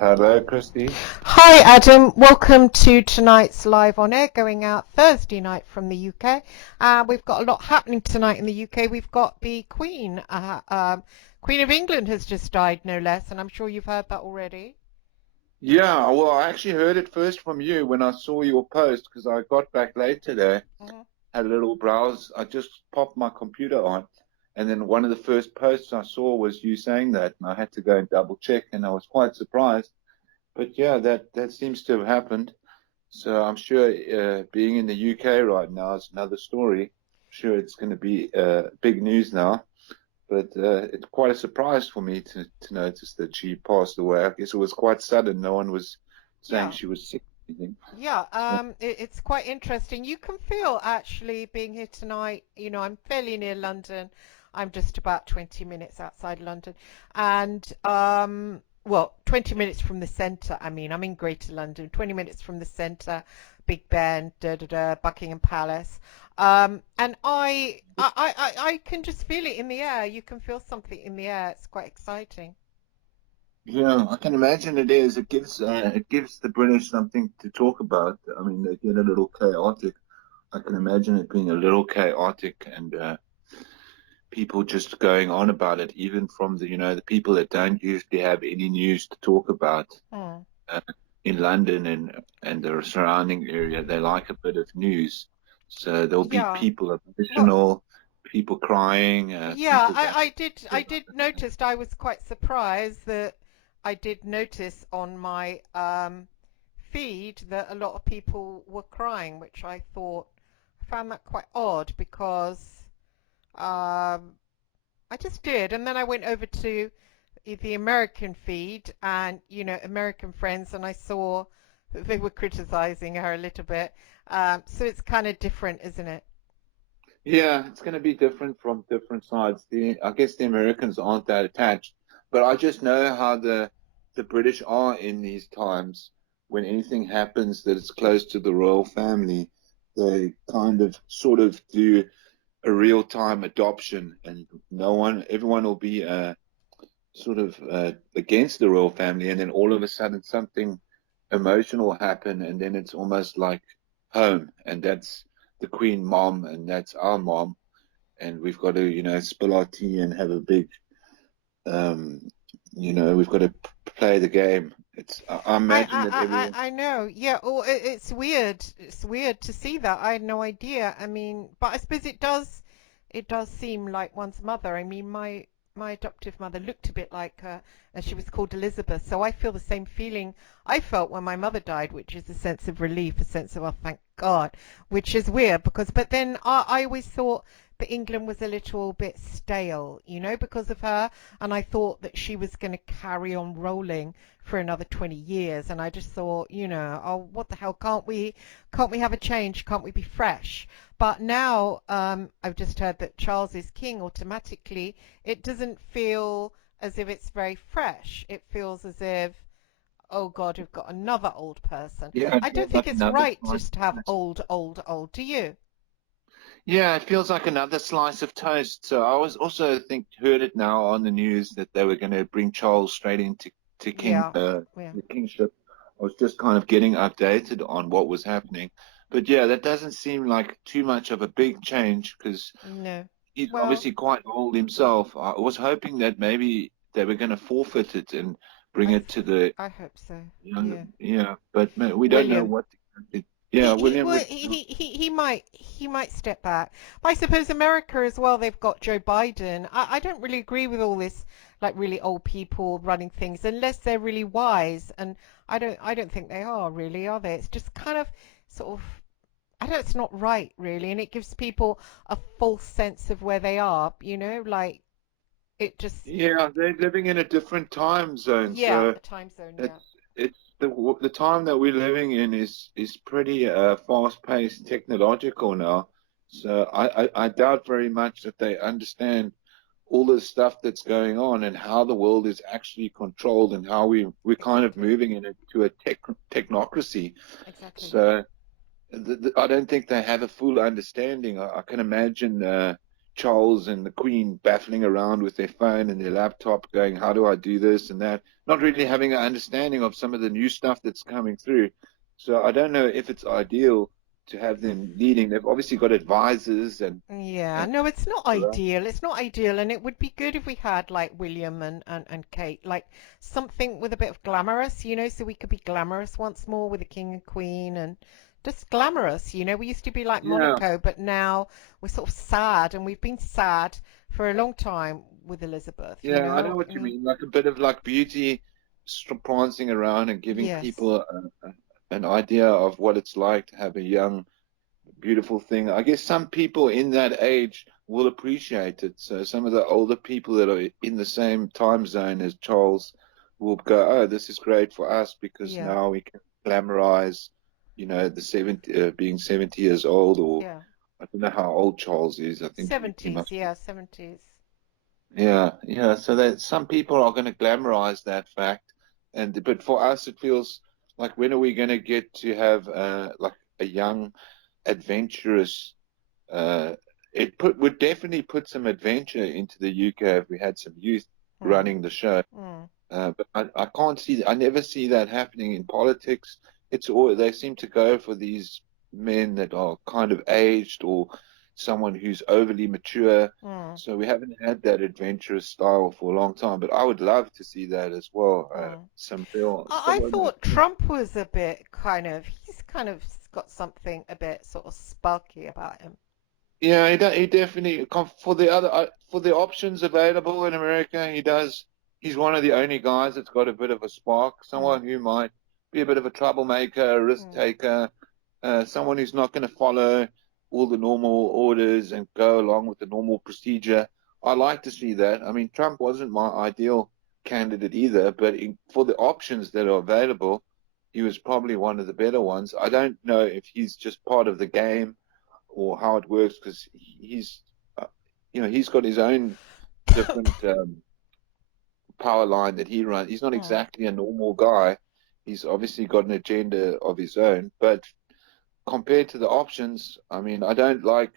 Hello, Christy. Hi, Adam. Welcome to tonight's live on air, going out Thursday night from the UK. We've got a lot happening tonight in the UK. We've got the Queen. Queen of England has just died, no less, and I'm sure you've heard that already. Yeah, well, I actually heard it first from you when I saw your post because I got back late today, Mhm. had a little browse. I just popped my computer on, and then one of the first posts I saw was you saying that, and I had to go and double check, and I was quite surprised. But yeah, that seems to have happened. So I'm sure being in the UK right now is another story. I'm sure it's going to be big news now. But it's quite a surprise for me to notice that she passed away. I guess it was quite sudden. No one was saying Yeah, she was sick or anything. yeah. So, It's quite interesting. You can feel actually being here tonight. I'm fairly near London. I'm just about 20 minutes outside London, and well, 20 minutes from the centre. I mean, I'm in Greater London. 20 minutes from the centre, Big Ben, Buckingham Palace. And I can just feel it in the air. You can feel something in the air. It's quite exciting. yeah, I can imagine it is. It gives the British something to talk about. I mean, they get a little chaotic. I can imagine it being a little chaotic and people just going on about it, even from the people that don't usually have any news to talk about. Hmm. uh, in London and the surrounding area, they like a bit of news. So there'll be Yeah. people Well, emotional, people crying, yeah, people that. I did notice. I was quite surprised that I did notice on my feed that a lot of people were crying, which I found that quite odd because um, I just did, and then I went over to the American feed and American friends, and I saw that they were criticizing her a little bit. So it's kind of different, isn't it? Yeah, it's going to be different from different sides. I guess the Americans aren't that attached, but I just know how the British are in these times. When anything happens that is close to the royal family, they kind of sort of do a real time adoption, and everyone will be sort of against the royal family, and then all of a sudden something emotional happen, and then it's almost like home, and that's the Queen mom, and that's our mom, and we've got to spill our tea and have a big um, we've got to play the game. I imagine that everyone. I know. Yeah. Oh, it's weird. It's weird to see that. I had no idea. I mean, but I suppose it does seem like one's mother. I mean, my adoptive mother looked a bit like her, and she was called Elizabeth. So I feel the same feeling I felt when my mother died, which is a sense of relief, a sense of, oh, thank God, which is weird because, but then I always thought that England was a little bit stale, because of her, and I thought that she was going to carry on rolling for another 20 years, and I just thought, oh, what the hell, can't we have a change, can't we be fresh? But now I've just heard that Charles is king. Automatically it doesn't feel as if it's very fresh. It feels as if, oh God, we've got another old person. Yeah, it I don't feels think like it's another right slice just to of have toast. old. Do you? Yeah, it feels like another slice of toast. So I was also heard it now on the news that they were going to bring Charles straight into to king Yeah, yeah. the kingship. I was just kind of getting updated on what was happening, but yeah, that doesn't seem like too much of a big change because No. he's Well, obviously quite old himself. I was hoping that maybe they were going to forfeit it and bring I it to the I hope so. younger, Yeah. yeah, but we don't know William. what. Yeah, William Well, would. he might step back. But I suppose America as well. They've got Joe Biden. I don't really agree with all this, like really old people running things, unless they're really wise. And I don't think they are really, are they? It's just kind of sort of. I don't. It's not right really, and it gives people a false sense of where they are. Like it just. Yeah, they're living in a different time zone, Yeah, so a time zone. Yeah. it's the time that we're living in is pretty fast-paced technological now. So I doubt very much that they understand all the stuff that's going on and how the world is actually controlled and how we're kind of Exactly. moving into a technocracy. Exactly. So I don't think they have a full understanding. I can imagine Charles and the Queen baffling around with their phone and their laptop, going, "How do I do this and that?" Not really having an understanding of some of the new stuff that's coming through. So I don't know if it's ideal to have them leading. They've obviously got advisors Yeah, and no, it's not ideal. It's not ideal, and it would be good if we had like William and Kate, like something with a bit of glamorous, so we could be glamorous once more with the King and Queen and just glamorous. We used to be like yeah, Monaco, but now we're sort of sad, and we've been sad for a long time with Elizabeth, you yeah. I know know? I what you mean, mean. Like a bit of like beauty prancing around and giving yes, people an idea of what it's like to have a young beautiful thing. I guess some people in that age will appreciate it. So some of the older people that are in the same time zone as Charles will go, "Oh, this is great for us because yeah, now we can glamorize, the 70, being 70 years old." Or yeah. I don't know how old Charles is. I think he 70s, must be. yeah, 70s. Yeah, yeah. So that some people are going to glamorize that fact, but for us, it feels like, when are we going to get to have like a young, adventurous, uh, would definitely put some adventure into the UK if we had some youth Mm, running the show. mm, But I can't see, I never see that happening in politics. It's all, they seem to go for these men that are kind of aged, or someone who's overly mature. mm, So we haven't had that adventurous style for a long time. But I would love to see that as well. mm. Some real I someone that, thought Trump was a bit he's kind of got something a bit sort of sparky about him. yeah, he definitely, for the other, for the options available in America, he does. He's one of the only guys that's got a bit of a spark. Mm, Someone who might be a bit of a troublemaker, a risk mm, taker, someone who's not going to follow all the normal orders and go along with the normal procedure. I like to see that. I mean, Trump wasn't my ideal candidate either, but for the options that are available, he was probably one of the better ones. I don't know if he's just part of the game or how it works, because uh, he's got his own different power line that he runs. He's not mm. exactly a normal guy. He's obviously got an agenda of his own, but compared to the options, I mean, I don't like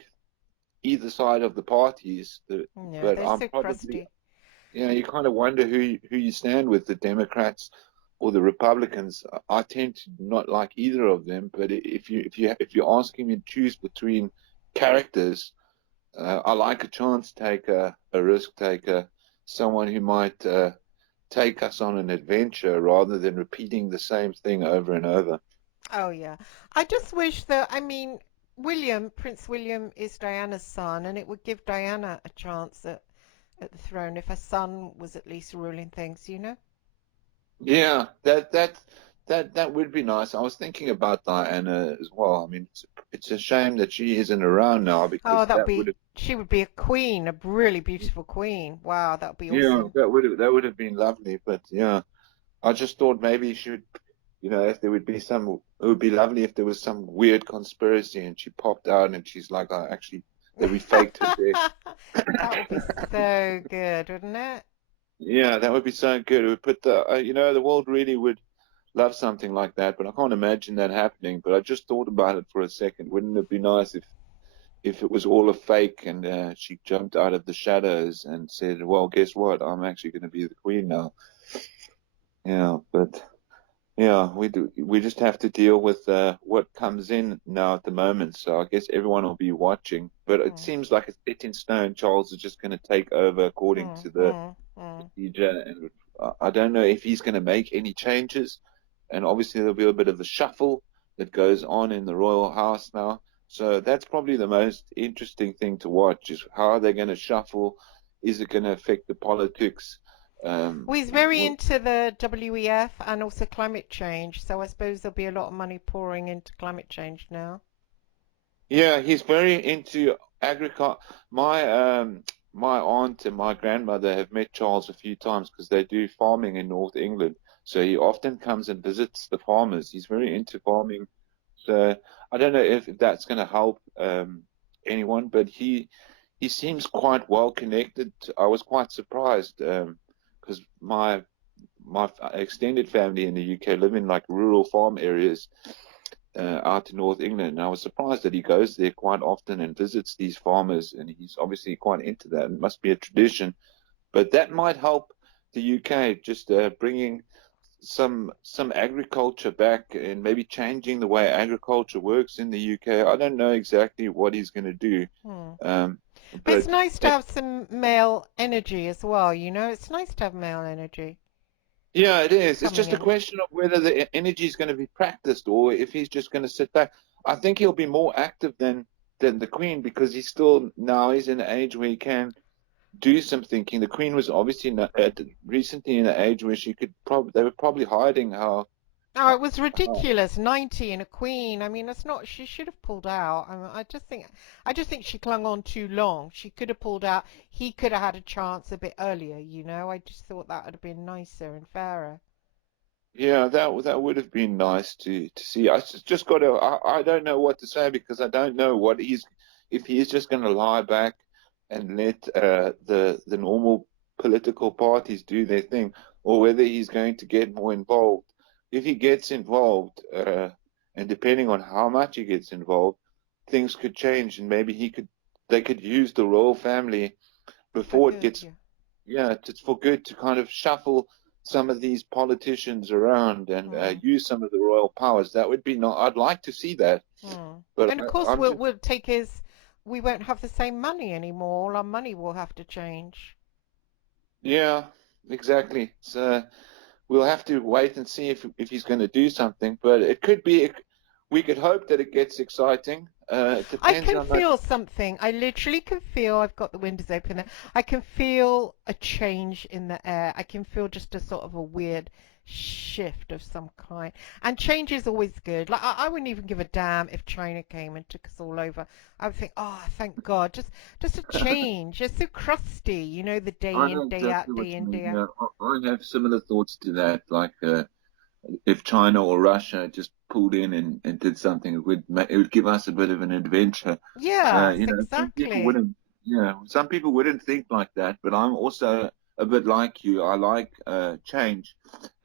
either side of the parties, Yeah, but they're I'm so probably, crusty. you kind of wonder who you stand with, the Democrats or the Republicans. I tend to not like either of them, but if you're asking me to choose between characters, I like a chance taker, a risk taker, someone who might take us on an adventure rather than repeating the same thing over and over. Oh yeah. I just wish that Prince William is Diana's son, and it would give Diana a chance at the throne if her son was at least ruling things. Yeah, that would be nice. I was thinking about Diana as well. I mean, it's a shame that she isn't around now, Oh, because that would have, she would be a queen, a really beautiful queen. Wow, that would be yeah, awesome. that would have been lovely. But yeah, I just thought maybe she would, if there would be it would be lovely if there was some weird conspiracy and she popped out and she's like, actually, that we faked her That would be death. so good, wouldn't it? Yeah, that would be so good. It would put the world really would love something like that, but I can't imagine that happening. But I just thought about it for a second. Wouldn't it be nice if it was all a fake and she jumped out of the shadows and said, "Well, guess what? I'm actually going to be the queen now." Yeah, but yeah, we do. We just have to deal with what comes in now at the moment. So I guess everyone will be watching. But it Mm, seems like it's set in stone. Charles is just going to take over according mm, to the mm, mm. procedure, and I don't know if he's going to make any changes. And obviously, there'll be a bit of a shuffle that goes on in the royal house now. So that's probably the most interesting thing to watch: is how are they going to shuffle? Is it going to affect the politics? Well, he's very into the WEF and also climate change, so I suppose there'll be a lot of money pouring into climate change now. Yeah, he's very into agriculture. My aunt and my grandmother have met Charles a few times because they do farming in North England. So he often comes and visits the farmers. He's very into farming. So I don't know if that's going to help anyone, but he seems quite well connected. I was quite surprised because my extended family in the UK live in like rural farm areas, out in North England. And I was surprised that he goes there quite often and visits these farmers, and he's obviously quite into that. It must be a tradition, but that might help the UK, just bringing some agriculture back and maybe changing the way agriculture works in the UK. I don't know exactly what he's going to do, Hmm. um, But it's but nice to have some male energy as well, you know? It's nice to have male energy yeah, it is. It's coming just a in. question of whether the energy is going to be practiced or if he's just going to sit back. I think he'll be more active than the Queen because he's in an age where he can do some thinking. The Queen was obviously recently in an age where she could probably they were probably hiding Oh, how, it was how ridiculous. 90 and a queen. I mean, that's not. She should have pulled out. I just think she clung on too long. She could have pulled out. He could have had a chance a bit earlier. You know. I just thought that would have been nicer and fairer. yeah, that would have been nice to see. Just got to. I don't know what to say because I don't know what he's if he's just going to lie back and let the normal political parties do their thing, or whether he's going to get more involved. If he gets involved, and depending on how much he gets involved, things could change, and maybe he could they could use the royal family For before it good. gets Yeah. yeah, it's for good to kind of shuffle some of these politicians around and Hmm. use some of the royal powers. That would be not. I'd like to see that, Hmm. but And of course, I'm just we'll take his. We won't have the same money anymore. All our money will have to change. yeah, exactly. So we'll have to wait and see if he's going to do something. But it could be. We could hope that it gets exciting. It I depends can how much. feel something. I literally can feel. I've got the windows open there. I can feel a change in the air. I can feel just a sort of a weird shift of some kind. And change is always good. Like I wouldn't even give a damn if China came and took us all over. I would think, oh, thank God, just a change. It's so crusty, you know, the day I in, know day exactly out, what day you in, mean. day out. Yeah, I have similar thoughts to that. Like if China or Russia just pulled in and did something, it would give us a bit of an adventure. Yes, Some people exactly. wouldn't. Yeah, some people wouldn't think like that, but I'm also a bit like you. I like change,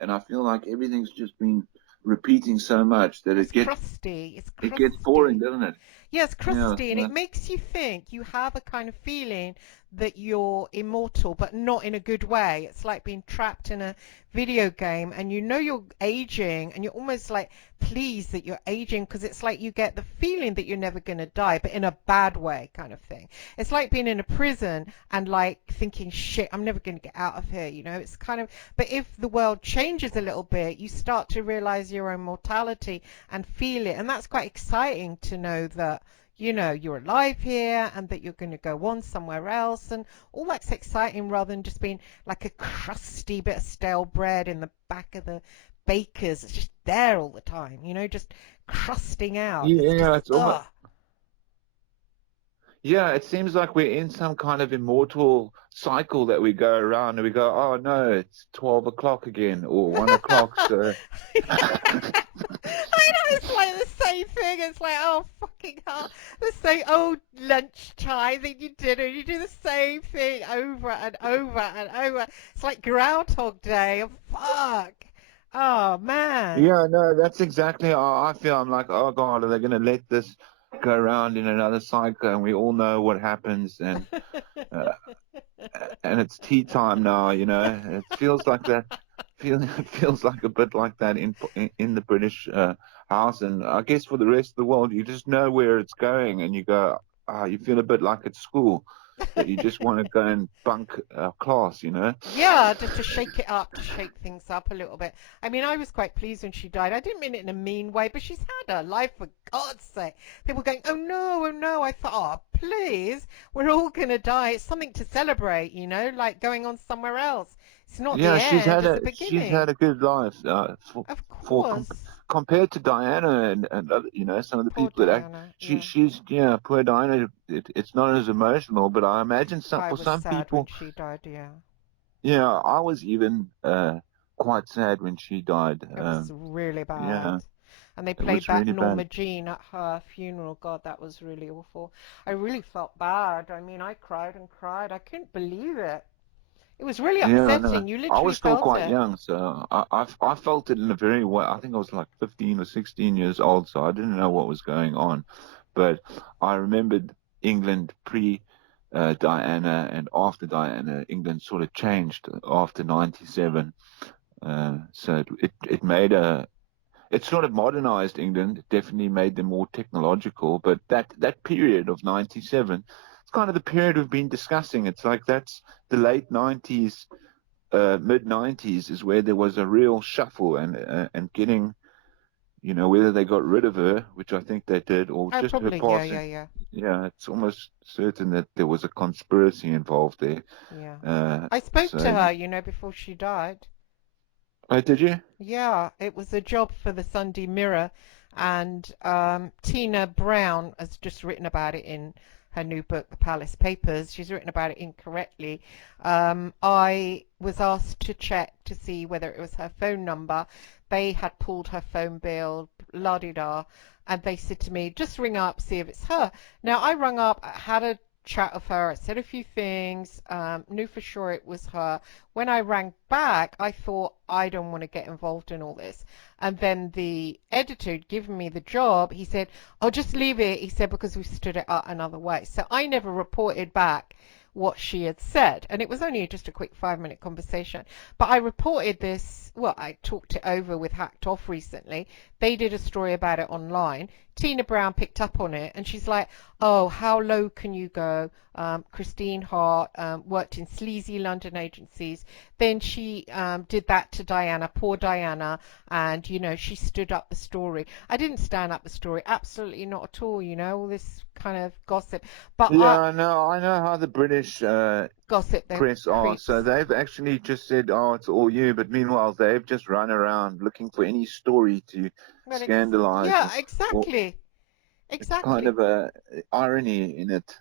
and I feel like everything's just been repeating so much that It's crusty. It's it gets boring, crusty. doesn't it? Yes, Yeah, crusty, and it so, makes you think. You have a kind of feeling that you're immortal, but not in a good way. It's like being trapped in a video game, and you know you're aging, and you're almost like pleased that you're aging because it's like you get the feeling that you're never going to die, but in a bad way, kind of thing. It's like being in a prison and like thinking, shit, I'm never going to get out of here, you know? It's kind of, but if the world changes a little bit, you start to realize your own mortality and feel it. And that's quite exciting to know that, you know, you're alive here and that you're going to go on somewhere else. And all that's exciting rather than just being like a crusty bit of stale bread in the back of the baker's. It's just there all the time, you know, just crusting out. It's yeah, just, it's almost ugh. yeah. It seems like we're in some kind of immortal cycle that we go around and we go, oh no, it's 12 o'clock again or 1 o'clock. So I know it's like the same thing. It's like, oh fucking hell, the same old lunchtime. Then you dinner. You do the same thing over and over and over. It's like Groundhog Day. Oh, fuck. Oh man. yeah, no, that's exactly how I feel. I'm like, oh God, are they going to let this go around in another cycle? And we all know what happens, uh, and it's tea time now. It feels like that. It feels like a bit like that in the British House, and I guess for the rest of the world, you just know where it's going, and you go, you feel a bit like at school that you just want to go and bunk class. Yeah, just to shake it up, to shake things up a little bit. I mean, I was quite pleased when she died. I didn't mean it in a mean way, but she's had her life, for God's sake. People going, oh no, oh no. I thought, oh, please, we're all going to die. It's something to celebrate, you know, like going on somewhere else. It's not the Yeah, end, it's the she's had beginning. a good life Of for course. compared to Diana and other, some of the Poor people that act. Diana, yeah. She's yeah, poor Diana. It's not as emotional, but I imagine I for was some sad when people, she died, yeah. yeah, I was even quite sad when she died. It was really bad. Yeah, And they it played was that really bad. Norma Jean at her funeral. God, that was really awful. I really felt bad. I mean, I cried and cried. I couldn't believe it. It was really Yeah, I know. upsetting. You I literally was still felt quite it. young, so I felt it in a very way. I think I was like 15 or 16 years old, so I didn't know what was going on. But I remembered England pre Diana and after Diana. England sort of changed after 97. So it made it sort of modernized England. It definitely made them more technological. But that period of 97, it's kind of the period we've been discussing. It's like that's the late 90s, mid 90s is where there was a real shuffle and getting, whether they got rid of her, which I think they did, or Oh, just her probably. Yeah, passing. yeah, yeah, Yeah, it's almost certain that there was a conspiracy involved there. yeah. Uh, I spoke to so, her, before she died. oh, did you? Yeah, it was a job for the Sunday Mirror, and Tina Brown has just written about it in her new book, The Palace Papers. She's written about it incorrectly. I was asked to check to see whether it was her phone number. They had pulled her phone bill, la di da, and they said to me, just ring up, see if it's her. Now, I rung up, had a chat with her, I said a few things, knew for sure it was her. When I rang back, I thought, I don't want to get involved in all this. And then the editor had given me the job. He said, "Oh, just leave it." He said, "Because we've stood it out another way." So I never reported back what she had said. And it was only just a quick 5-minute conversation. But I reported this, well, I talked it over with Hacked Off recently. They did a story about it online. Tina Brown picked up on it and she's like, "Oh, how low can you go?" Christine Hart worked in sleazy London agencies. Then she did that to Diana, poor Diana, and she stood up the story. I didn't stand up the story, absolutely not at all. All this kind of gossip, but Yeah, I know how the British gossip, they're press are. So creeps. they've actually just said, "Oh, it's all you," but meanwhile they've just run around looking for any story to Well, scandalize, yeah, or exactly, it's kind exactly. of a irony in it.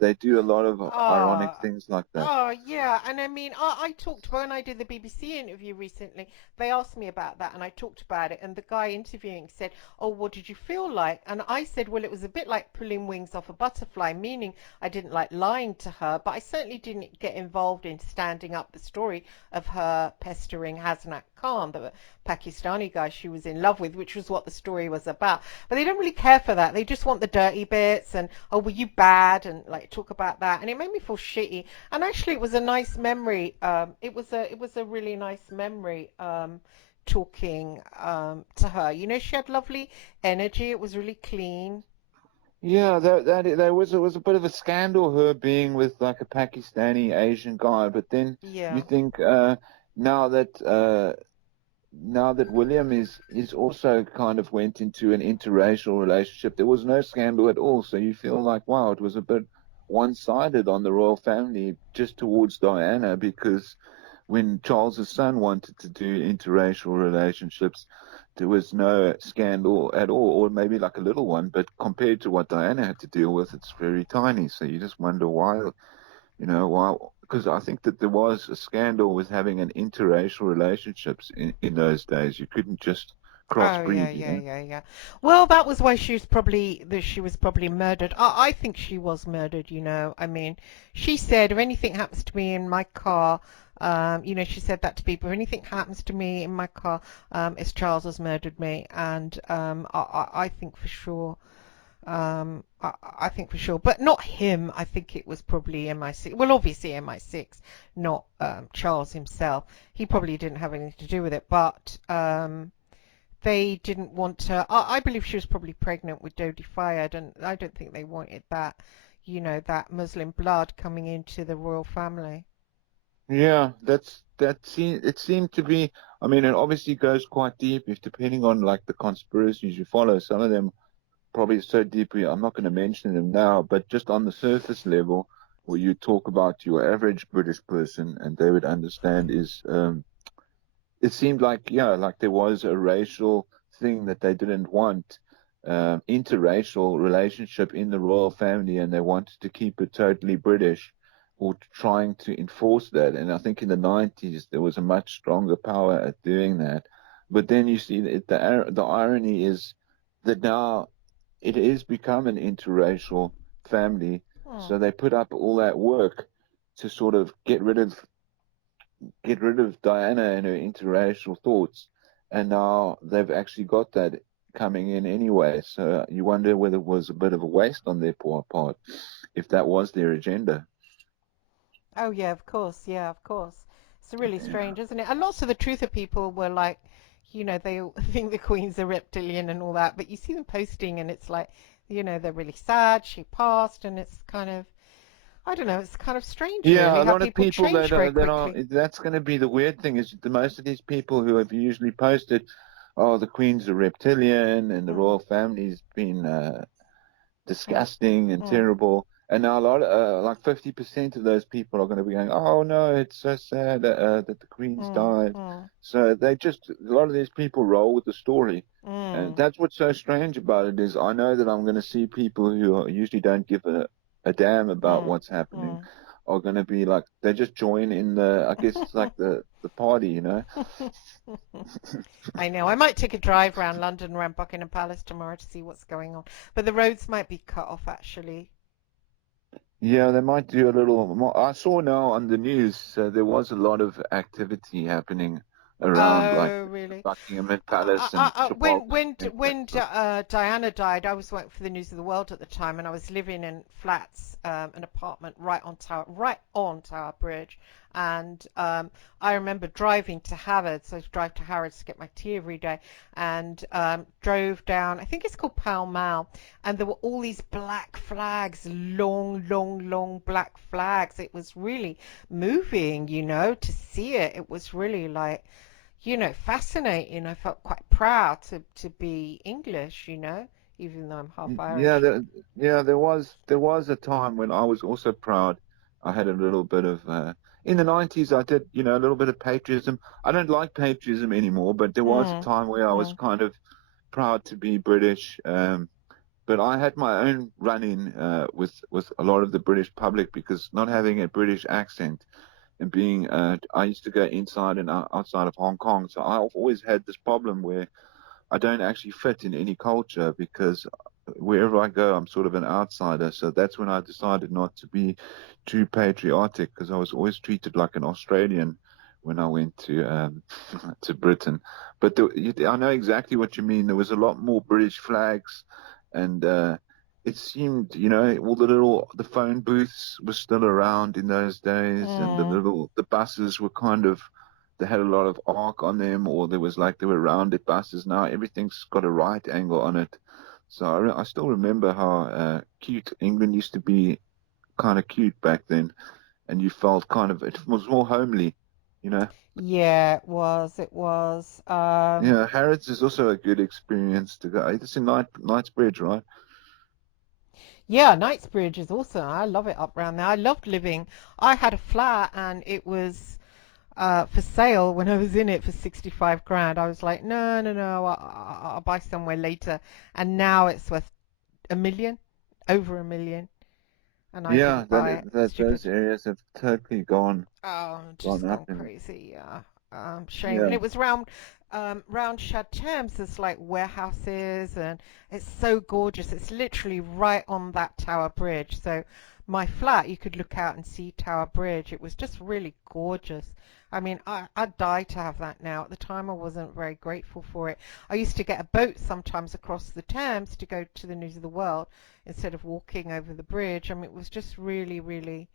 They do a lot of ironic Ah, things like that. oh, yeah. And I mean, I talked when I did the BBC interview recently. They asked me about that, and I talked about it. And the guy interviewing said, "Oh, what did you feel like?" And I said, "Well, it was a bit like pulling wings off a butterfly," meaning I didn't like lying to her, but I certainly didn't get involved in standing up the story of her pestering Hasnat Khan, the Pakistani guy she was in love with, which was what the story was about. But they don't really care for that. They just want the dirty bits and, "Oh, were you bad?" and like talk about that. And it made me feel shitty. And actually, it was a nice memory. It was a really nice memory. Talking to her. She had lovely energy. It was really clean. Yeah, there was it was a bit of a scandal her being with like a Pakistani Asian guy, but then you Yeah. think now that now that William is also kind of went into an interracial relationship, there was no scandal at all. So you feel like, wow, it was a bit one-sided on the royal family just towards Diana, because when Charles's son wanted to do interracial relationships, there was no scandal at all, or maybe like a little one, but compared to what Diana had to deal with, it's very tiny. So you just wonder why, because I think that there was a scandal with having an interracial relationships in those days. You couldn't just Oh yeah, crossbreed. yeah, yeah, yeah. Well, that was why she was probably murdered. I think she was murdered. I mean, she said, "If anything happens to me in my car," she said that to people. "If anything happens to me in my car, it's Charles has murdered me," and I think for sure. I think for sure, but not him. I think it was probably MI6. Well, obviously MI6, not Charles himself. He probably didn't have anything to do with it, but they didn't want to. I believe she was probably pregnant with Dodi Fayed, and I don't think they wanted that Muslim blood coming into the royal family. Yeah, it seemed to be. I mean, it obviously goes quite deep. If depending on like the conspiracies you follow, some of them probably so deeply. I'm not going to mention them now, but just on the surface level, where you talk about your average British person and they would understand is it seemed like, yeah, like there was a racial thing that they didn't want, interracial relationship in the royal family, and they wanted to keep it totally British, or trying to enforce that. And I think in the 90s there was a much stronger power at doing that. But then you see that the irony is that now it is become an interracial family, Hmm. so they put up all that work to sort of get rid of. get rid of Diana and her interracial thoughts, and now they've actually got that coming in anyway. So you wonder whether it was a bit of a waste on their part, if that was their agenda. Oh yeah, of course. Yeah, of course. It's really Yeah. strange, isn't it? And lots of the truther people were like, they all think the Queen's a reptilian and all that, but you see them posting and it's like, they're really sad she passed, and it's kind of, I don't know, it's kind of strange Yeah, really a how lot of people people change very that are quickly. that's going to be the weird thing is the most of these people who have usually posted, oh, the Queen's a reptilian and the Mm, royal family's been mm, disgusting and mm, terrible. And now a lot, like 50% of those people are going to be going, "Oh no, it's so sad that the Queen's mm, died." mm, So they just a lot of these people roll with the story, and mm, that's what's so strange about it is I know that I'm going to see people who usually don't give a damn about mm, what's happening mm. are going to be like they just join in the I guess it's like the party, you know. I know. I might take a drive around London, around Buckingham Palace tomorrow to see what's going on. But the roads might be cut off actually. Yeah, they might do a little more. I saw now on the news there was a lot of activity happening around, like Oh, really? Buckingham Palace and Trafalgar Square and stuff. Diana died, I was working for the News of the World at the time, and I was living in flats, an apartment right on Tower Bridge, and I remember driving to Harrods. I drive to Harrods to get my tea every day, and drove down. I think it's called Pall Mall, and there were all these black flags, long, long, long black flags. It was really moving, to see it. It was really like fascinating. I felt quite proud to be English, even though I'm half Yeah, Irish. yeah, there was a time when I was also proud. I had a little bit of in the 90s I did, you know, a little bit of patriotism. I don't like patriotism anymore, but there was a Mm, time where I was mm, kind of proud to be British. But I had my own run-in with a lot of the British public because not having a British accent and being I used to go inside and outside of Hong Kong, so I've always had this problem where I don't actually fit in any culture because wherever I go, I'm sort of an outsider. So that's when I decided not to be too patriotic because I was always treated like an Australian when I went to to Britain. But I know exactly what you mean. There was a lot more British flags, and it seemed, you know, all the phone booths were still around in those days, and mm. the buses were kind of they had a lot of arc on them, or there was like they were rounded buses. Now everything's got a right angle on it. So I still remember how cute England used to be, kind of cute back then, and you felt kind of it was more homely, you know. Yeah, it was. It was. Yeah, Harrods is also a good experience to go. It's in Knightsbridge, right? Yeah, Knightsbridge is awesome. I love it up around there. I loved living. I had a flat and it was for sale when I was in it for 65 grand. I was like, no, no, no, I'll buy somewhere later. And now it's worth a million, over a million, and I Yeah, didn't buy it. those Stupid. areas have totally Oh, gone just up gone in crazy. Yeah. Shame. And yeah. it was round Shad Thames. There's like warehouses, and it's so gorgeous. It's literally right on that Tower Bridge. So my flat, you could look out and see Tower Bridge. It was just really gorgeous. I mean, I'd die to have that now. At the time, I wasn't very grateful for it. I used to get a boat sometimes across the Thames to go to the News of the World instead of walking over the bridge. I mean, it was just really, really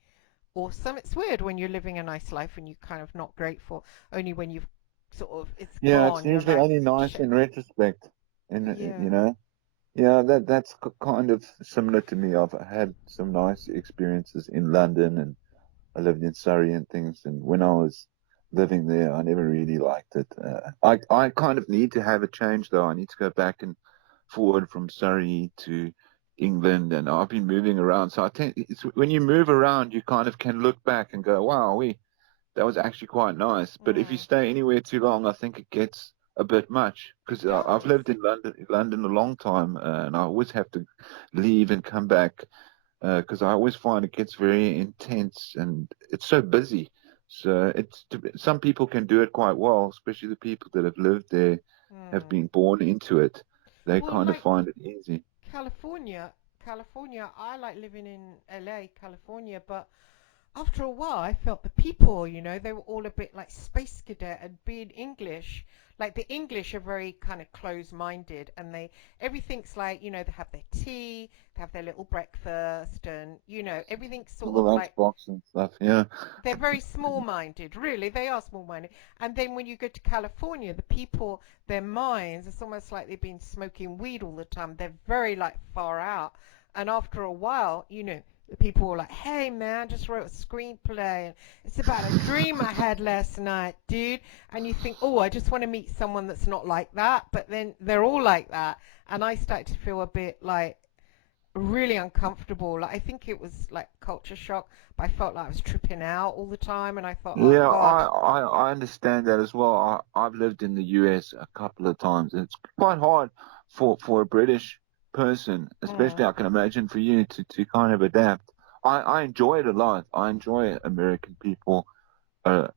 awesome. It's weird when you're living a nice life and you're kind of not grateful. Only when you've sort of it's Yeah, it's gone, you're usually like, only nice shit. in retrospect, and you Yeah. know. Yeah, that's kind of similar to me. I've had some nice experiences in London, and I lived in Surrey and things. And when I was living there, I never really liked it. I kind of need to have a change though. I need to go back and forward from Surrey to England, and I've been moving around. So I think it's when you move around, you kind of can look back and go, "Wow, that was actually quite nice." But if you Mm. stay anywhere too long, I think it gets a bit much because It I've does. lived in London a long time, and I always have to leave and come back because I always find it gets very intense and it's so busy. So some people can do it quite well, especially the people that have lived there, have Mm. been born into it. They Well, kind of like find it easy. California, I like living in LA, California, but after a while, I felt the people, they were all a bit like space cadet and being English. Like the English are very kind of close-minded, and everything's like, they have their tea, they have their little breakfast, and everything's sort The of like lunchbox and stuff. Yeah. they're very small-minded. Really, they are small-minded. And then when you go to California, the people, their minds, it's almost like they've been smoking weed all the time. They're very like far out. And after a while, the people were like, "Hey man, I just wrote a screenplay and it's about a dream I had last night, dude." And you think, "Oh, I just want to meet someone that's not like that." But then they're all like that, and I started to feel a bit like really uncomfortable. Like I think it was like culture shock, but I felt like I was tripping out all the time, and I thought, "Oh Yeah, God." I understand that as well. I've lived in the US a couple of times. It's quite hard for a British person, especially Mm. I can imagine for you to kind of adapt. I enjoy it a lot. I enjoy American people. I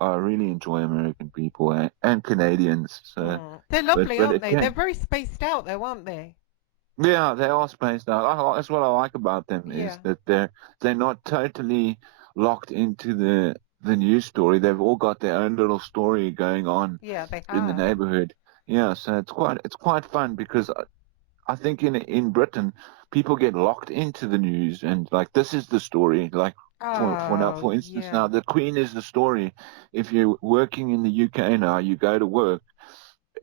really enjoy American people and Canadians. So, Mm. They're lovely, but aren't it they? They're can. very spaced out, though, aren't they? Yeah, they are spaced out. That's what I like about them is Yeah, that they're not totally locked into the news story. They've all got their own little story going on yeah, they in the have. neighborhood. Yeah, so it's quite fun because I think in Britain people get locked into the news and like this is the story. Like Oh, for instance now yeah. the Queen is the story. If you're working in the UK now, you go to work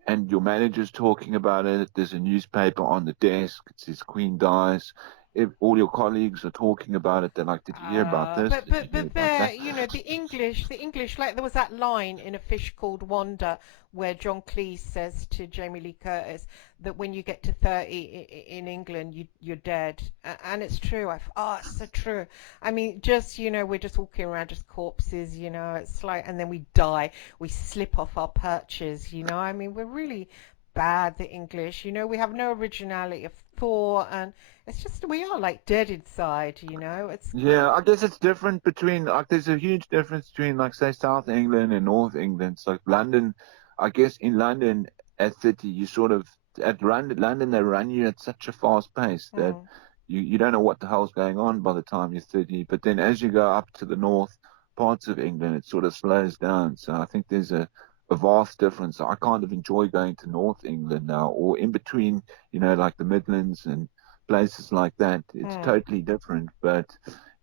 and your manager's talking about it. There's a newspaper on the desk. It says Queen dies. If all your colleagues are talking about it, they're like, "Did you hear about this? But Did you but hear but about there, that?" the English, like there was that line in A Fish Called Wanda where John Cleese says to Jamie Lee Curtis that when you get to 30 in England, you're dead, and it's true. It's so true. I mean, just we're just walking around just corpses, It's like, and then we die, we slip off our perches, I mean, we're really bad, the English. We have no originality of thought, and it's just we are like dead inside. It's Yeah, I guess it's different between like there's a huge difference between like say South England and North England. So like London, I guess in London at 30 you sort of at London they run you at such a fast pace that mm, you don't know what the hell's going on by the time you're 30. But then as you go up to the north parts of England, it sort of slows down. So I think there's a vast difference. I kind of enjoy going to North England now or in between, like the Midlands and places like that. It's mm, totally different, but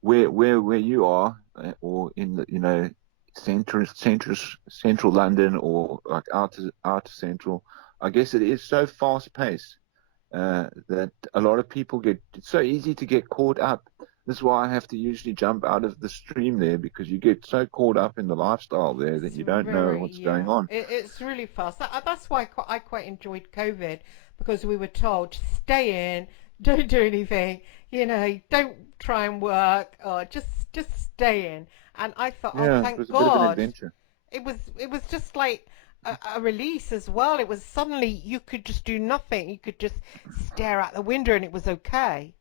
where you are, or in the central London, or like outer central, I guess it is so fast paced that a lot of people it's so easy to get caught up. This is why I have to usually jump out of the stream there because you get so caught up in the lifestyle there that it's you don't know very, what's going yeah, on. it's really fast. That's why I quite enjoyed COVID, because we were told just stay in, don't do anything, don't try and work, or just stay in. And I thought, oh, Yeah, it thank was a bit of an God. adventure. It was just like a release as well. It was suddenly you could just do nothing. You could just stare out the window and it was okay.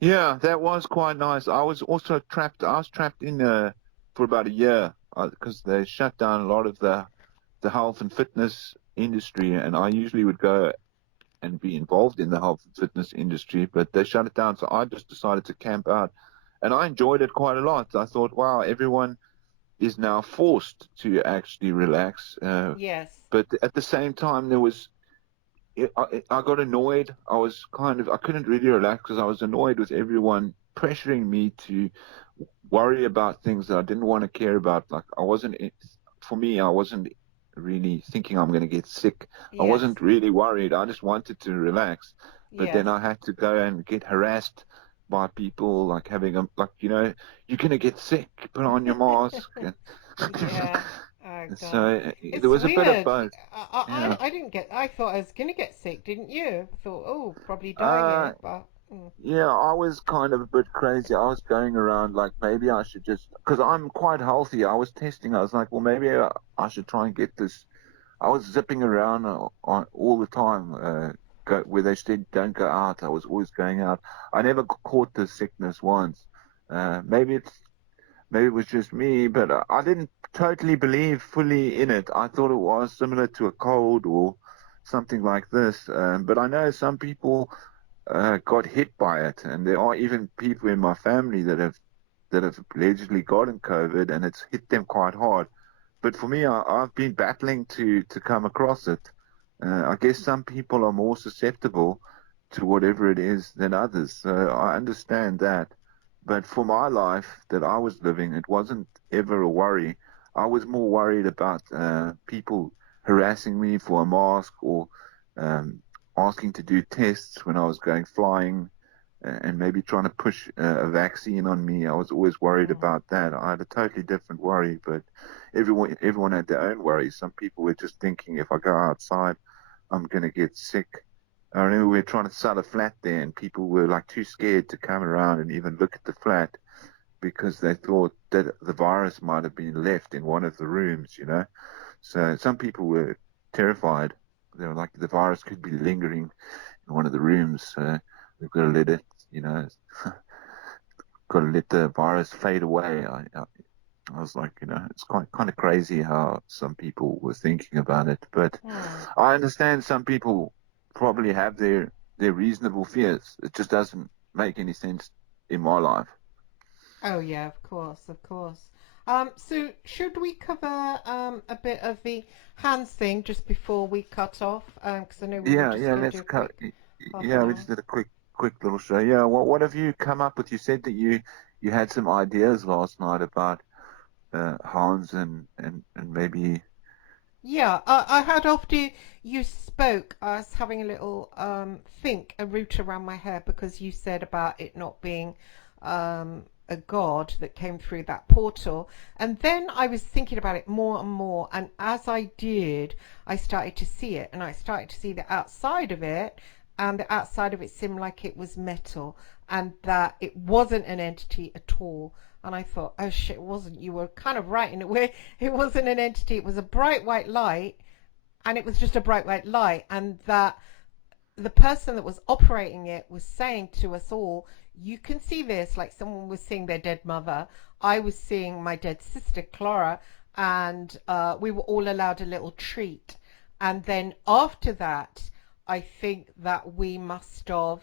Yeah, that was quite nice. I was also trapped. I was trapped in for about a year because they shut down a lot of the health and fitness industry, and I usually would go and be involved in the health and fitness industry, but they shut it down. So I just decided to camp out, and I enjoyed it quite a lot. I thought, wow, everyone is now forced to actually relax, Yes. but at the same time, I got annoyed. I couldn't really relax because I was annoyed with everyone pressuring me to worry about things that I didn't want to care about. Like for me, I wasn't really thinking I'm going to get sick. I Yes. wasn't really worried. I just wanted to relax. But Yes. then I had to go and get harassed by people like having like, you're going to get sick, put on your mask. And Yeah. Oh God. so there It's was a bit of weird. both. Yeah. I didn't get. I thought I was gonna get sick, didn't you? I thought, oh, probably die Uh, here, but Yeah, I was kind of a bit crazy. I was going around like maybe I should just, because I'm quite healthy. I was testing. I was like, well, maybe I should try and get this. I was zipping around all the time, where they said don't go out. I was always going out. I never caught the sickness once. Maybe it was just me, but I didn't totally believe fully in it. I thought it was similar to a cold or something like this. But I know some people got hit by it, and there are even people in my family that have that have allegedly gotten COVID, and it's hit them quite hard. But for me, I've been battling to come across it. I guess some people are more susceptible to whatever it is than others. So I understand that. But for my life that I was living, it wasn't ever a worry. I was more worried about people harassing me for a mask or um, asking to do tests when I was going flying and maybe trying to push a vaccine on me. I was always worried Mm. about that. I had a totally different worry, but everyone had their own worries. Some people were just thinking, if I go outside, I'm gonna get sick. I remember we were trying to sell a flat there, and people were like too scared to come around and even look at the flat because they thought that the virus might have been left in one of the rooms, you know. So some people were terrified. They were like, the virus could be lingering in one of the rooms. So we've got to let it, you know, got to let the virus fade away. I was like, you know, it's quite kind of crazy how some people were thinking about it. But Mm. I understand some people probably have their reasonable fears. It just doesn't make any sense in my life. Oh yeah, of course, of course. So should we cover a bit of the hands thing just before we cut off? Because I know we were Yeah, just yeah, going to do let's a cut. quick half an Yeah, we hour. just did a quick little show. Yeah, what have you come up with? You said that you had some ideas last night about Hans and maybe. Yeah, I had after you spoke, I was having a little think, a root around my head because you said about it not being a god that came through that portal. And then I was thinking about it more and more. And as I did, I started to see it and I started to see the outside of it. And the outside of it seemed like it was metal and that it wasn't an entity at all. And I thought, oh shit, it wasn't. You were kind of right in a way. It wasn't an entity. It was a bright white light, and it was just a bright white light. And that the person that was operating it was saying to us all, you can see this, like someone was seeing their dead mother. I was seeing my dead sister, Clara, and we were all allowed a little treat. And then after that, I think that we must have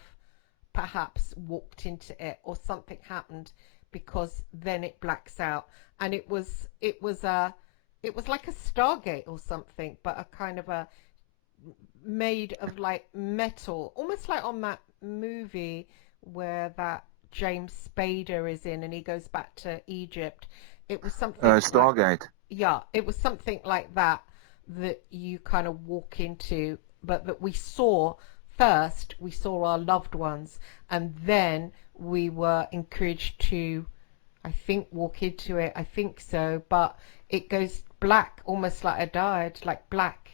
perhaps walked into it or something happened because then it blacks out and it was like a stargate or something but a kind of a made of like metal almost like on that movie where that James Spader is in and he goes back to Egypt. It was something like Stargate. yeah, it was something like that that you kind of walk into, but that we saw first, we saw our loved ones, and then we were encouraged to, I think, walk into it. I think so, but it goes black, almost like I died, like black.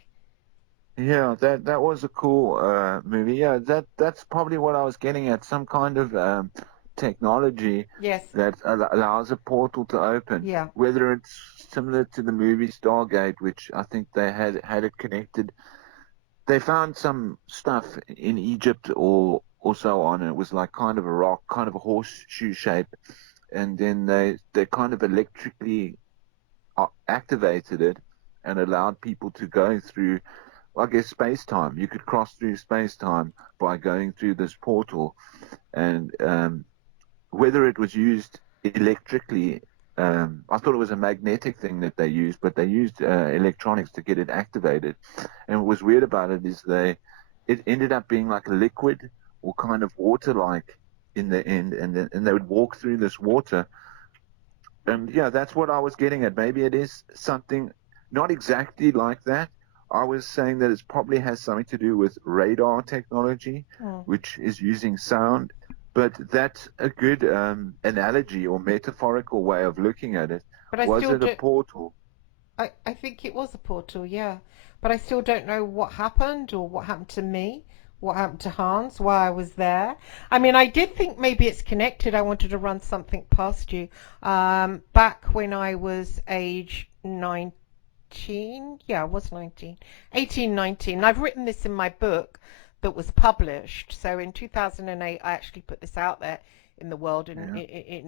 Yeah, that was a cool movie. Yeah, that's probably what I was getting at. Some kind of technology Yes, that allows a portal to open. yeah, Whether it's similar to the movie Stargate, which I think they had it connected. They found some stuff in Egypt or so on. And it was like kind of a rock, kind of a horseshoe shape, and then they kind of electrically activated it and allowed people to go through, I guess, space time. You could cross through space time by going through this portal, and whether it was used electrically, I thought it was a magnetic thing that they used, but they used electronics to get it activated. And what was weird about it is it ended up being like a liquid or kind of water-like in the end, and they would walk through this water. And yeah, that's what I was getting at. Maybe it is something not exactly like that. I was saying that it probably has something to do with radar technology, mm. which is using sound. But that's a good analogy or metaphorical way of looking at it. But I Was still it a do. portal? I think it was a portal, yeah. But I still don't know what happened or what happened to me, what happened to Hans, why I was there. I mean, I did think maybe it's connected. I wanted to run something past you. Back when I was age 19, yeah, I was 19, 18, 19. And I've written this in my book that was published. So in 2008, I actually put this out there in the world Yeah.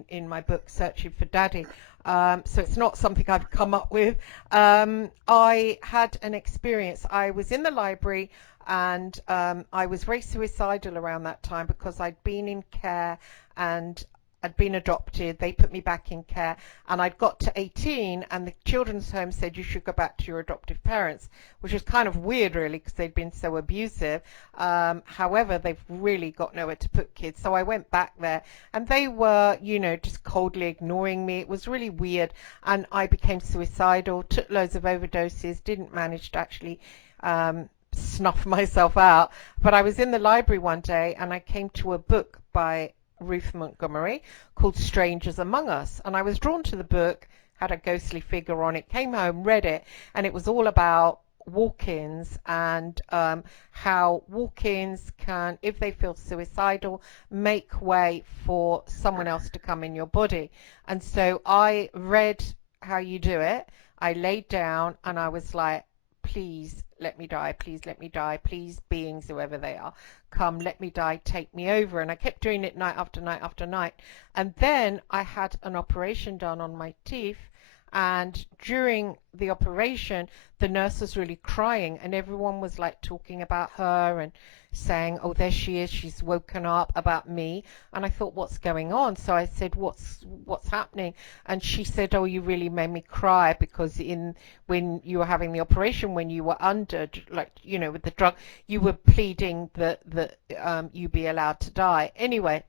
in my book, Searching for Daddy. So it's not something I've come up with. I had an experience. I was in the library and I was very suicidal around that time because I'd been in care and I'd been adopted. They put me back in care, and I'd got to 18, and the children's home said you should go back to your adoptive parents, which is kind of weird, really, because they'd been so abusive. However, they've really got nowhere to put kids, so I went back there, and they were, just coldly ignoring me. It was really weird, and I became suicidal, took loads of overdoses, didn't manage to actually snuff myself out. But I was in the library one day, and I came to a book by Ruth Montgomery called Strangers Among Us, and I was drawn to the book, had a ghostly figure on it, came home, read it, and it was all about walk-ins and how walk-ins can, if they feel suicidal, make way for someone else to come in your body. And so I read how you do it. I laid down and I was like, please let me die, please let me die, please, beings, whoever they are, come, let me die, take me over. And I kept doing it night after night after night. And then I had an operation done on my teeth. And during the operation, the nurse was really crying, and everyone was like talking about her and saying, oh, there she is, she's woken up, about me. And I thought, what's going on? So I said, what's happening? And she said, oh, you really made me cry because when you were having the operation, when you were under, like, with the drug, you were pleading that you be allowed to die. Anyway,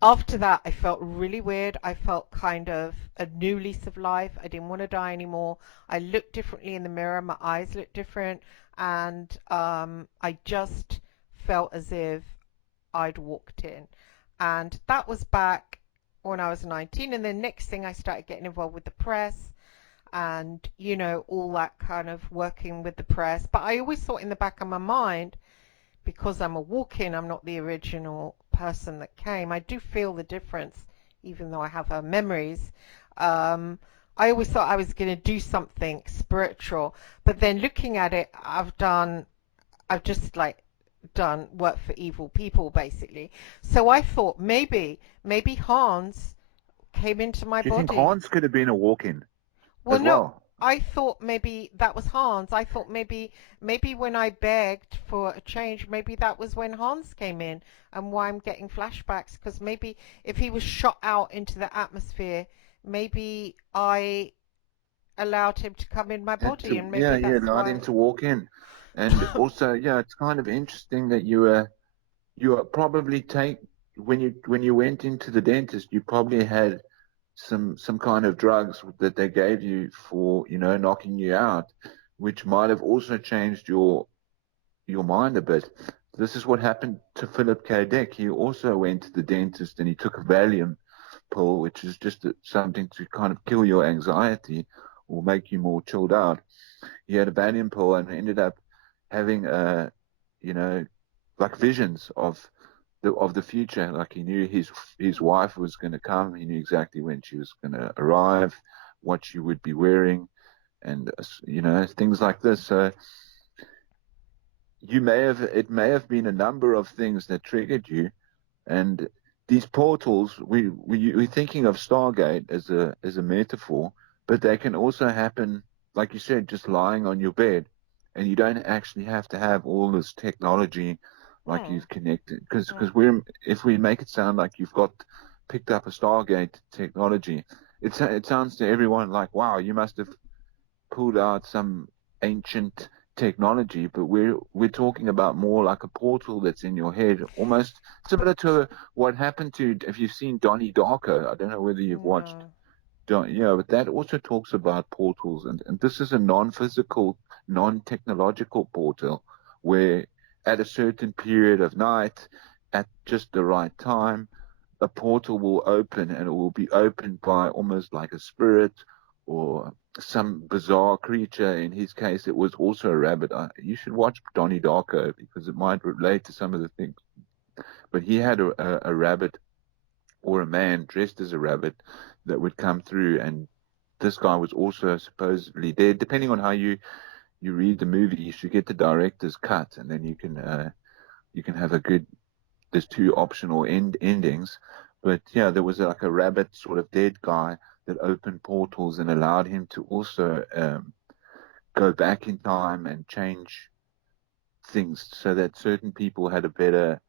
after that, I felt really weird. I felt kind of a new lease of life. I didn't want to die anymore. I looked differently in the mirror. My eyes looked different. And I just felt as if I'd walked in. And that was back when I was 19. And then next thing, I started getting involved with the press and, all that kind of working with the press. But I always thought in the back of my mind, because I'm a walk-in, I'm not the original person that came. I do feel the difference, even though I have her memories. I always thought I was going to do something spiritual, but then looking at it, I've just like done work for evil people, basically. So I thought maybe Hans came into my Do you think body. Hans could have been a walk-in Well, as no, well? I thought maybe that was Hans. I thought maybe when I begged for a change, maybe that was when Hans came in, and why I'm getting flashbacks, because maybe if he was shot out into the atmosphere, maybe I allowed him to come in my body, and Yeah, maybe yeah, that's allowed him why. to walk in. And also, yeah, it's kind of interesting that you are probably when you went into the dentist, you probably had some kind of drugs that they gave you for, knocking you out, which might have also changed your mind a bit. This is what happened to Philip K. Dick. He also went to the dentist and he took a Valium pill, which is just something to kind of kill your anxiety or make you more chilled out. He had a Valium pill and ended up having you know, like visions of the future. Like he knew his wife was going to come. He knew exactly when she was going to arrive, what she would be wearing, and things like this. So it may have been a number of things that triggered you, and these portals. We're thinking of Stargate as a metaphor, but they can also happen, like you said, just lying on your bed, and you don't actually have to have all this technology, like Hmm. you've connected. Hmm. Because if we make it sound like you've got picked up a Stargate technology, it sounds to everyone like, wow, you must have pulled out some ancient technology, but we're talking about more like a portal that's in your head, almost similar to what happened to, if you've seen Donnie Darko. I don't know whether you've watched No. Don, yeah, but that also talks about portals, and this is a non-physical, non-technological portal where at a certain period of night, at just the right time, a portal will open, and it will be opened by almost like a spirit or some bizarre creature. In his case, it was also a rabbit. You should watch Donnie Darko because it might relate to some of the things. But he had a rabbit or a man dressed as a rabbit that would come through, and this guy was also supposedly dead. Depending on how you read the movie, you should get the director's cut, and then you can have a good. There's two optional endings, but yeah, there was like a rabbit sort of dead guy that opened portals and allowed him to also go back in time and change things so that certain people had a better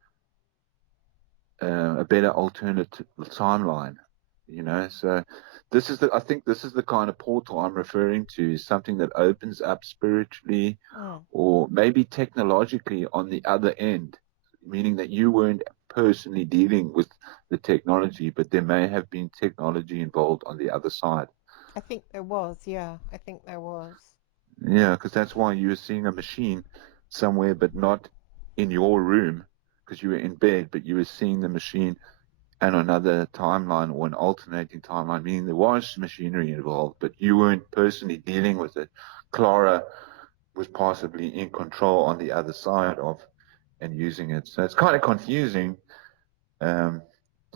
a better alternate timeline. So I think this is the kind of portal I'm referring to, is something that opens up spiritually Mm. or maybe technologically on the other end, meaning that you weren't personally dealing with the technology, but there may have been technology involved on the other side. I think there was, yeah. I think there was. Yeah, because that's why you were seeing a machine somewhere, but not in your room because you were in bed, but you were seeing the machine and another timeline or an alternating timeline, meaning there was machinery involved, but you weren't personally dealing with it. Clara was possibly in control on the other side of and using it. So it's kind of confusing um,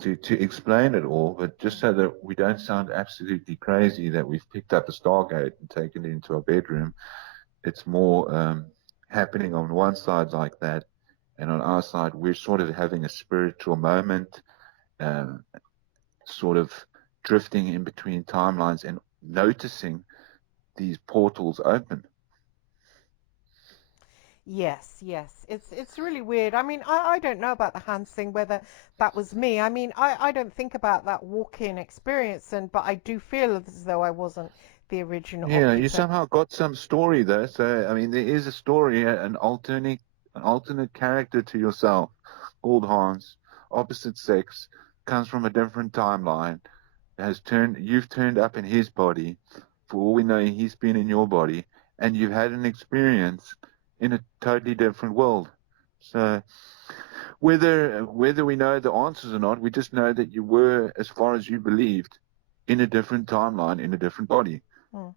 to explain it all, but just so that we don't sound absolutely crazy that we've picked up a Stargate and taken it into our bedroom, it's more happening on one side like that, and on our side, we're sort of having a spiritual moment, um, sort of drifting in between timelines and noticing these portals open. Yes, yes. It's really weird. I mean, I don't know about the hands thing, whether that was me. I mean, I don't think about that walk-in experience, and but I do feel as though I wasn't the original Yeah, you occupant. somehow got some story there. So I mean, there is a story, an alternate character to yourself, called Hans, opposite sex, comes from a different timeline, you've turned up in his body. For all we know, he's been in your body, and you've had an experience in a totally different world. So whether we know the answers or not, we just know that you were, as far as you believed, in a different timeline, in a different body, Hmm.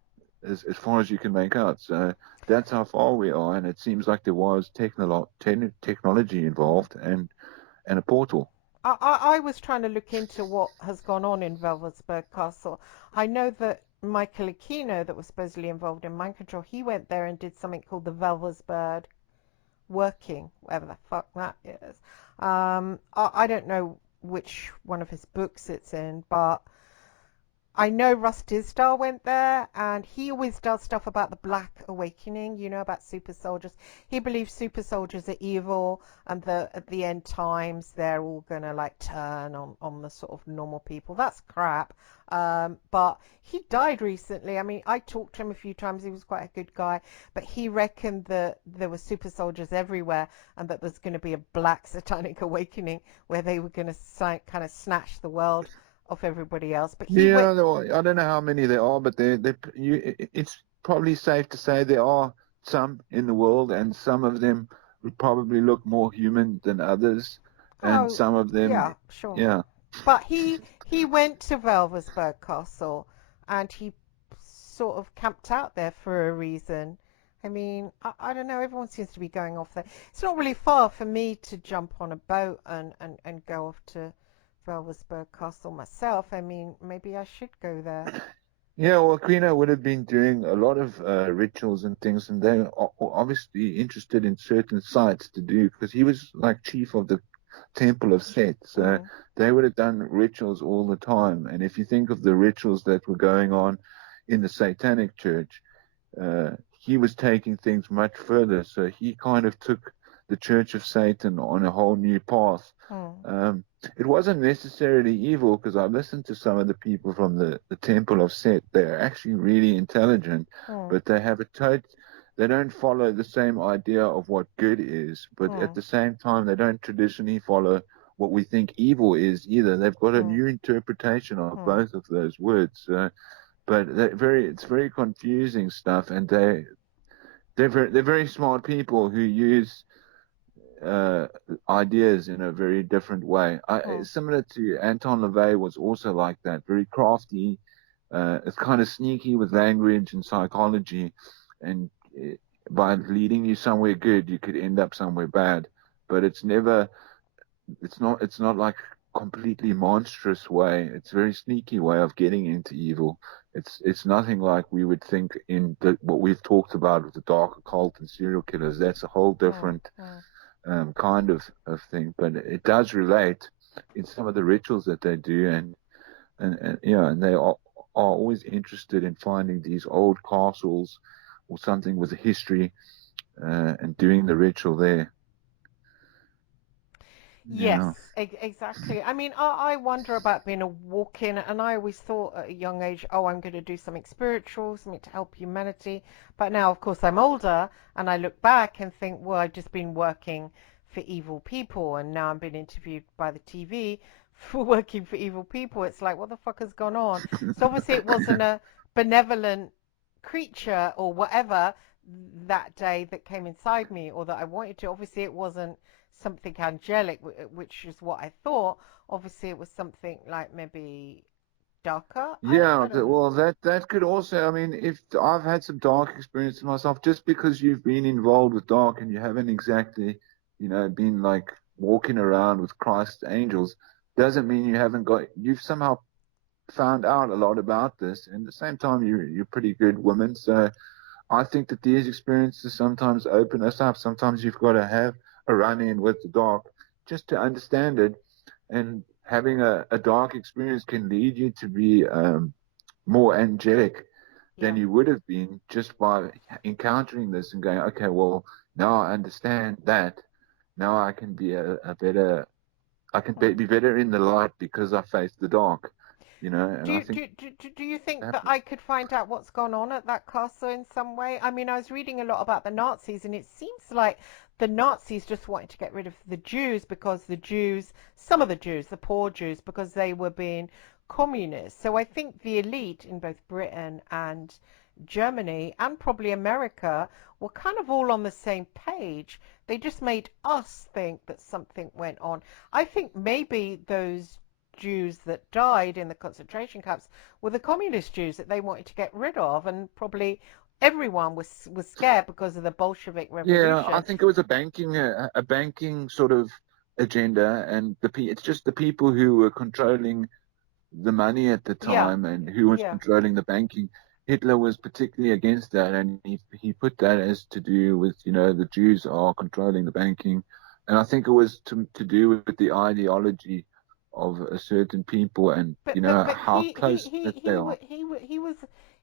as far as you can make out. So that's how far we are, and it seems like there was technology involved and a portal. I was trying to look into what has gone on in Velvetsburg Castle. I know that Michael Aquino, that was supposedly involved in mind control, he went there and did something called the Velvetsburg working, whatever the fuck that is. I don't know which one of his books it's in, but I know Russ Tisdale went there, and he always does stuff about the Black Awakening, about super soldiers. He believes super soldiers are evil, and at the end times they're all gonna like turn on the sort of normal people. That's crap. But he died recently. I mean, I talked to him a few times. He was quite a good guy, but he reckoned that there were super soldiers everywhere, and that there's going to be a Black Satanic Awakening where they were going to kind of snatch the world of everybody else. But he went. Yeah, I don't know how many there are, but it's probably safe to say there are some in the world, and some of them would probably look more human than others, and Oh, some of them, yeah, sure. yeah, But he went to Velversburg Castle, and he sort of camped out there for a reason. I mean, I don't know. Everyone seems to be going off there. It's not really far for me to jump on a boat and go off to Velversburg Castle myself. I mean, maybe I should go there. yeah. Well, Aquino would have been doing a lot of rituals and things, and they are obviously interested in certain sites to do because he was like chief of the Temple of Set, so Mm, they would have done rituals all the time. And if you think of the rituals that were going on in the Satanic Church, he was taking things much further. So he kind of took the Church of Satan on a whole new path. mm, Um, it wasn't necessarily evil because I listened to some of the people from the Temple of Set. They're actually really intelligent, mm, but they don't follow the same idea of what good is, but at mm, the same time, they don't traditionally follow what we think evil is either. They've got a mm, new interpretation of mm, both of those words. But it's very confusing stuff, and they're very smart people who use uh, ideas in a very different way. mm. Similar to Anton LaVey was also like that, very crafty. It's kind of sneaky with language and psychology, and by leading you somewhere good, you could end up somewhere bad. But it's not like completely monstrous way. It's a very sneaky way of getting into evil. It's nothing like we would think in what we've talked about with the dark occult and serial killers. That's a whole Mm, different mm. kind of thing. But it does relate in some of the rituals that they do, and they are always interested in finding these old castles or something with a history and doing the ritual there. Yeah. Yes, exactly. I mean, I wonder about being a walk-in, and I always thought at a young age, oh, I'm going to do something spiritual, something to help humanity. But now, of course, I'm older, and I look back and think, well, I've just been working for evil people, and now I'm being interviewed by the TV for working for evil people. It's like, what the fuck has gone on? So obviously, it wasn't a benevolent creature or whatever that day that came inside me or that I wanted to. Obviously, it wasn't something angelic, which is what I thought. Obviously, it was something like maybe darker. I Yeah, don't know. well, that could also, I mean, if I've had some dark experiences myself, just because you've been involved with dark and you haven't exactly, been like walking around with Christ's angels, doesn't mean you haven't you've somehow found out a lot about this. And at the same time, you're a pretty good woman. So I think that these experiences sometimes open us up. Sometimes you've got to have a run in with the dark just to understand it. And having a dark experience can lead you to be more angelic than Yeah. you would have been just by encountering this and going, okay, well, now I understand that. Now I can be a better, I can Hmm. be better in the light because I face the dark, and Do I you, think do you think that that I could find out what's gone on at that castle in some way? I mean, I was reading a lot about the Nazis, and it seems like the Nazis just wanted to get rid of the Jews because the Jews, some of the Jews, the poor Jews, because they were being communist. So I think the elite in both Britain and Germany and probably America were kind of all on the same page. They just made us think that something went on. I think maybe those Jews that died in the concentration camps were the communist Jews that they wanted to get rid of, and probably everyone was scared because of the Bolshevik Yeah, I Revolution. think it was a banking sort of agenda, and it's just the people who were controlling the money at the Yeah, time and who was yeah. controlling the banking. Hitler was particularly against that, and he put that as to do with, the Jews are controlling the banking, and I think it was to do with the ideology of a certain people and, But how close that they are.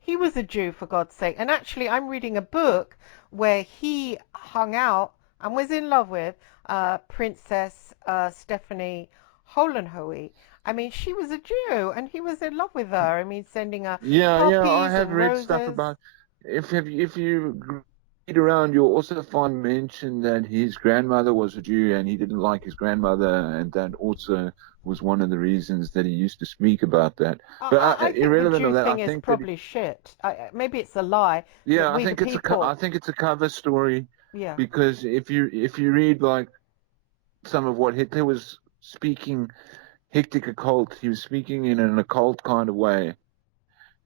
he was a Jew, for God's sake. And actually, I'm reading a book where he hung out and was in love with Princess Stephanie Hohenlohe. I mean, she was a Jew, and he was in love with her. I mean, sending her Yeah, yeah, I poppies have and read stuff roses. about if you read around, you'll also find mention that his grandmother was a Jew and he didn't like his grandmother, and that also was one of the reasons that he used to speak about that. But I think the irrelevant Jew of that, I thing is think that probably shit. Maybe it's a lie that yeah, we, the I people, think it's a cover story yeah. because if you read like some of what Hitler was speaking, hectic occult, he was speaking in an occult kind of way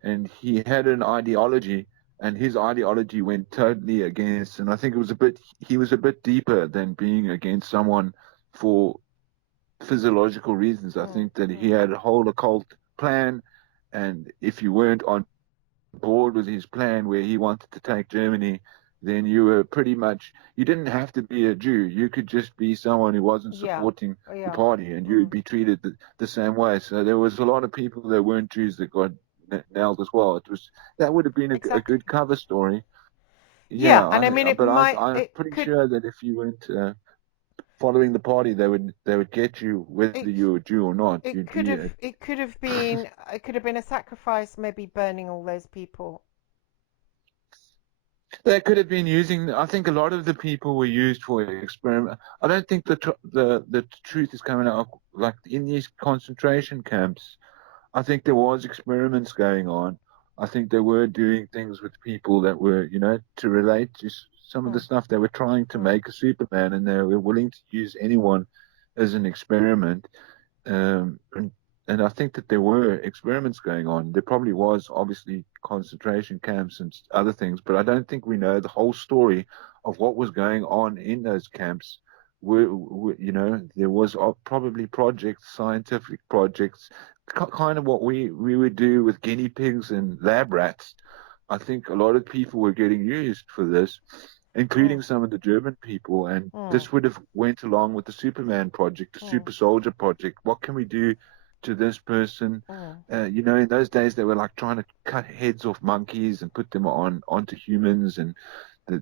and he had an ideology and his ideology went totally against and I think he was a bit deeper than being against someone for physiological reasons. I Mm, think that he mm, had a whole occult plan, and if you weren't on board with his plan where he wanted to take Germany, then you were pretty much, you didn't have to be a Jew. You could just be someone who wasn't yeah, supporting the yeah. party and you would Mm, be treated the same way. So there was a lot of people that weren't Jews that got nailed as well. That would have been a good exactly. cover story. Yeah, Yeah, and I mean, but I'm it pretty could, sure that if you weren't following the party, they would get you whether it, you were Jew or not. it You'd could be have, it could have been a sacrifice, maybe burning all those people. They could have been using. I think a lot of the people were used for experiment. I don't think the truth is coming out like in these concentration camps. I think there was experiments going on. I think they were doing things with people that were, to relate to some of the Mm, stuff. They were trying to mm, make a Superman, and they were willing to use anyone as an experiment. And I think that there were experiments going on. There probably was obviously concentration camps and other things, but I don't think we know the whole story of what was going on in those camps. There was probably projects, scientific projects, kind of what we would do with guinea pigs and lab rats. I think a lot of people were getting used for this, including mm, some of the German people, and mm, this would have went along with the Superman project, the mm, Super Soldier project. What can we do to this person? mm. In those days they were like trying to cut heads off monkeys and put them onto humans, and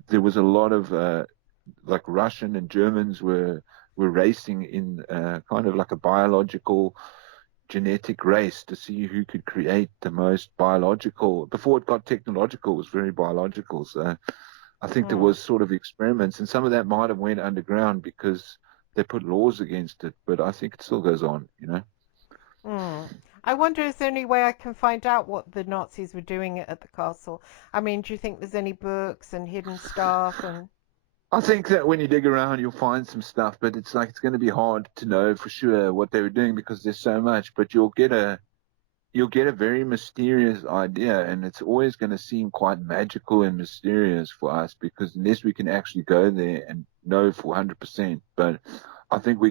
there was a lot of like Russian and Germans were were racing in kind of like a biological genetic race to see who could create the most biological. Before it got technological, it was very biological. So I think there Mm. was sort of experiments, and some of that might have went underground because they put laws against it. But I think it still goes on, you know. Mm. I wonder, is there any way I can find out what the Nazis were doing at the castle? I mean, do you think there's any books and hidden stuff and I think that when you dig around, you'll find some stuff, but it's like it's going to be hard to know for sure what they were doing because there's so much. But you'll get a very mysterious idea, and it's always going to seem quite magical and mysterious for us because unless we can actually go there and know for 100%. But I think we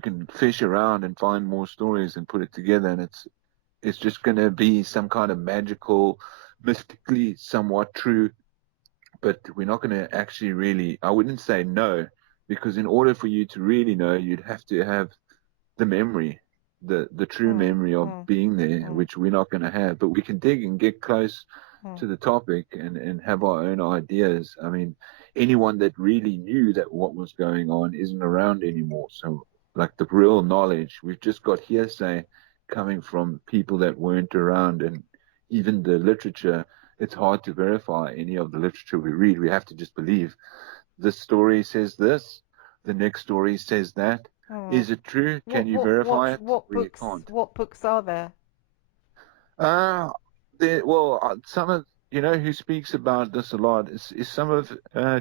can fish around and find more stories and put it together, and it's just going to be some kind of magical, mystically somewhat true, but we're not going to actually really, I wouldn't say no, because in order for you to really know, you'd have to have the memory, the true mm, memory of mm, being there, mm, which we're not going to have. But we can dig and get close mm, to the topic and have our own ideas. I mean, anyone that really knew that what was going on isn't around anymore. So, like the real knowledge, we've just got hearsay coming from people that weren't around, and even the literature. It's hard to verify any of the literature we read. We have to just believe this story says this, the next story says that. mm. Is it true? Can you verify it? We can't. What books are there? Uh, some of who speaks about this a lot is some of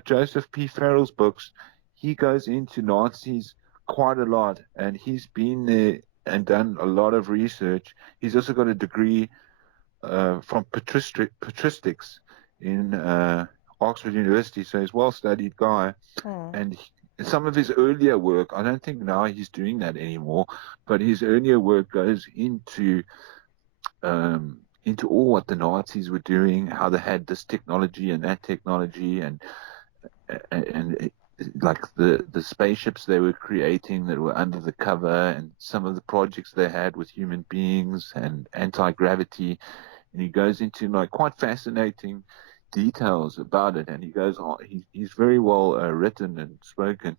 Joseph P. Farrell's books. He goes into Nazis quite a lot, and he's been there and done a lot of research. He's also got a degree from patristics in Oxford University, so he's a well-studied guy. Mm, And some of his earlier work, I don't think now he's doing that anymore, but his earlier work goes into all what the Nazis were doing, how they had this technology and that technology, and like the spaceships they were creating that were under the cover, and some of the projects they had with human beings and anti-gravity. And he goes into like quite fascinating details about it, and he goes on. He's very well written and spoken.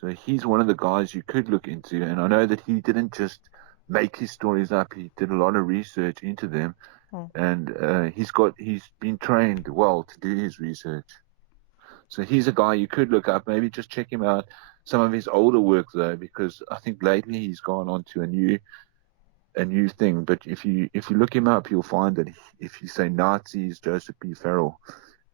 So he's one of the guys you could look into. And I know that he didn't just make his stories up; he did a lot of research into them, mm. and he's been trained well to do his research. So he's a guy you could look up. Maybe just check him out. Some of his older work though, because I think lately he's gone on to a new thing. But if you look him up, you'll find that if you say Nazis, Joseph P. Farrell,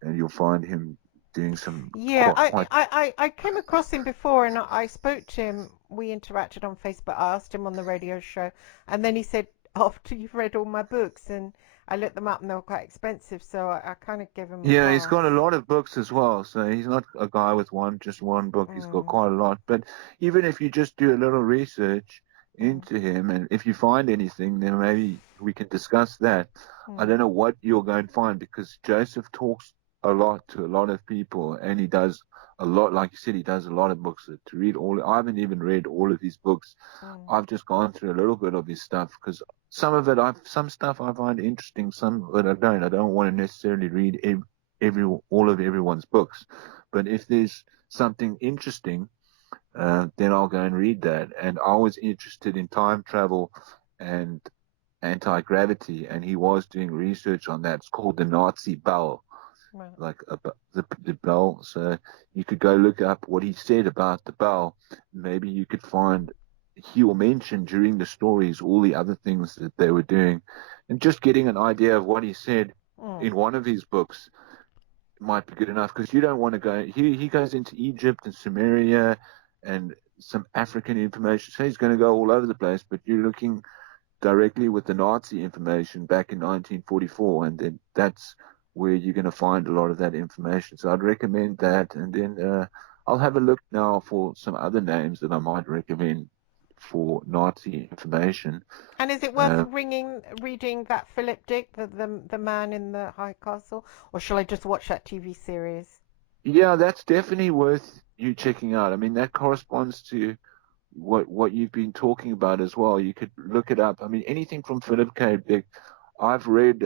and you'll find him doing some Yeah, quite. I came across him before and I spoke to him. We interacted on Facebook. I asked him on the radio show, and then he said, "After you've read all my books," and I looked them up and they were quite expensive, so I kind of gave him a Yeah, he's pass. got a lot of books as well. So he's not a guy with just one book. He's got Mm, quite a lot. But even if you just do a little research mm, into him, and if you find anything, then maybe we can discuss that. I mm, don't know what you're going to find because Joseph talks a lot to a lot of people, and he does a lot. Like you said, he does a lot of books to read all. I haven't even read all of his books. mm. I've just gone through a little bit of his stuff because some stuff I find interesting, some of it I don't. I don't want to necessarily read all of everyone's books. But if there's something interesting, then I'll go and read that. And I was interested in time travel and anti-gravity, and he was doing research on that. It's called the Nazi bell, Right. like the bell. So you could go look up what he said about the bell. Maybe you could find he will mention during the stories all the other things that they were doing, and just getting an idea of what he said Mm, in one of his books might be good enough because you don't want to go. He goes into Egypt and Samaria and some African information. So he's going to go all over the place. But you're looking directly with the Nazi information back in 1944, and then that's where you're going to find a lot of that information. So I'd recommend that, and then I'll have a look now for some other names that I might recommend for Nazi information. and is it worth Uh, reading that Philip Dick, the man in the high castle, or shall I just watch that TV series? yeah, that's definitely worth you checking out. I mean, that corresponds to what you've been talking about as well. You could look it up. I mean, anything from Philip K. Dick. I've read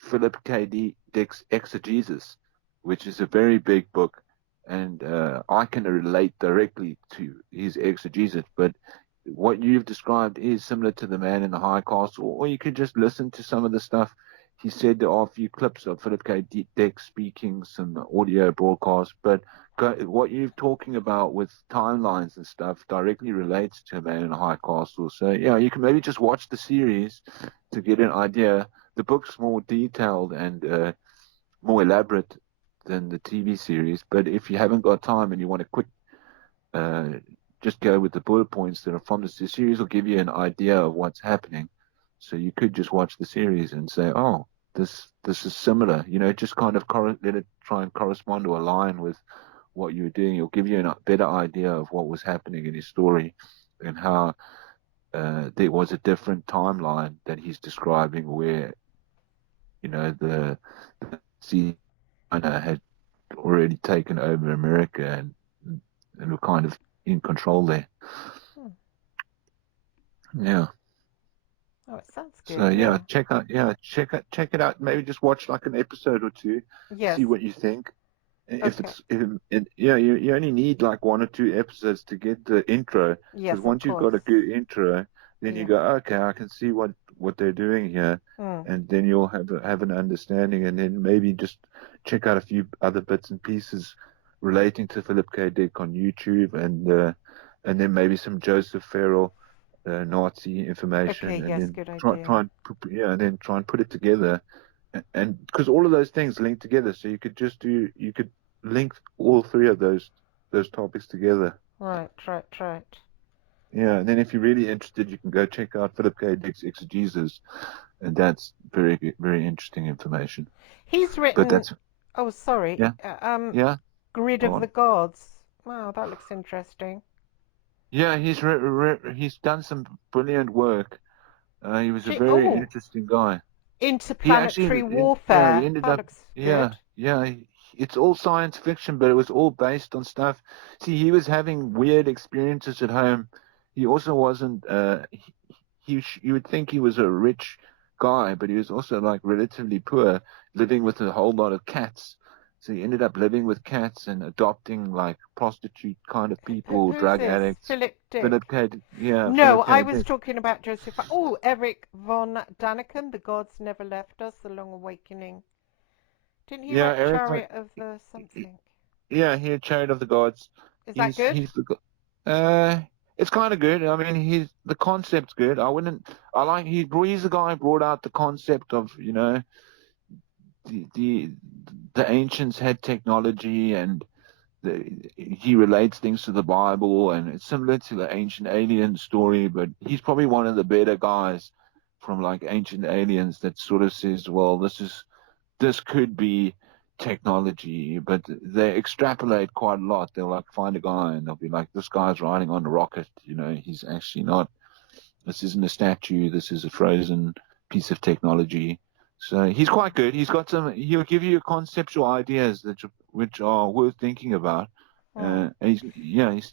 Philip K. Dick's Exegesis, which is a very big book, and I can relate directly to his exegesis, but what you've described is similar to the man in the high castle, or you could just listen to some of the stuff he said. There are a few clips of Philip K. Dick speaking, some audio broadcasts, but what you're talking about with timelines and stuff directly relates to a man in a high castle. So yeah, you can maybe just watch the series to get an idea. The book's more detailed and more elaborate than the TV series, but if you haven't got time and you want a quick uh, just go with the bullet points that are from the series will give you an idea of what's happening. So you could just watch the series and say, oh, this is similar. Just kind of let it try and correspond or align with what you're doing. It'll give you a better idea of what was happening in his story and how there was a different timeline that he's describing where, the China had already taken over America and were kind of in control there. Hmm. Yeah. Oh, it sounds good. So yeah, Yeah. check it out. Maybe just watch like an episode or two, Yes. see what you think. If Okay. it's if, yeah, you only need like one or two episodes to get the intro, because Yes, of once you've got course. a good intro, then you Yeah. go, okay, I can see what they're doing here, Hmm. and then you'll have an understanding, and then maybe just check out a few other bits and pieces relating to Philip K. Dick on YouTube, and then maybe some Joseph Farrell Nazi Okay. information, and Yes. then Good idea. and then try and put it together, and because all of those things link together, so you could link all three of those topics together. Right. Right. Right. Yeah, and then if you're really interested, you can go check out Philip K. Dick's exegesis, and that's very interesting information. He's But written. that's Oh, sorry. yeah, yeah, Grid go of the on. Gods. Wow, that looks interesting. Yeah, he's done some brilliant work. He was a Gee, very oh, interesting guy. He interplanetary actually, yeah, he warfare. ended That up, looks yeah, good. yeah. It's all science fiction, but it was all based on stuff. See, he was having weird experiences at home. He also wasn't. You would think he was a rich guy, but he was also like relatively poor, living with a whole lot of cats. So he ended up living with cats and adopting like prostitute kind of people, Who's drug this? addicts. Philip Philip Dick. K. Yeah, No, Philip I K. was Dick. talking about Joseph. Oh, Eric von Daniken. The gods never left us. The long awakening. Didn't he Yeah, write Eric. Chariot of the something? Yeah, he had Chariot of the Gods. Is that He's good? he's the it's kind of good. I mean, the concept's good. I wouldn't. I like he's the guy who brought out the concept of the the the ancients had technology and he relates things to the Bible and it's similar to the ancient alien story. But he's probably one of the better guys from like ancient aliens that sort of says, well, this could be technology, but they extrapolate quite a lot. They'll like find a guy and they'll be like, this guy's riding on a rocket. He's actually not. This isn't a statue. This is a frozen piece of technology. So he's quite good. He's got some. He'll give you conceptual ideas which are worth thinking about. Hmm. He's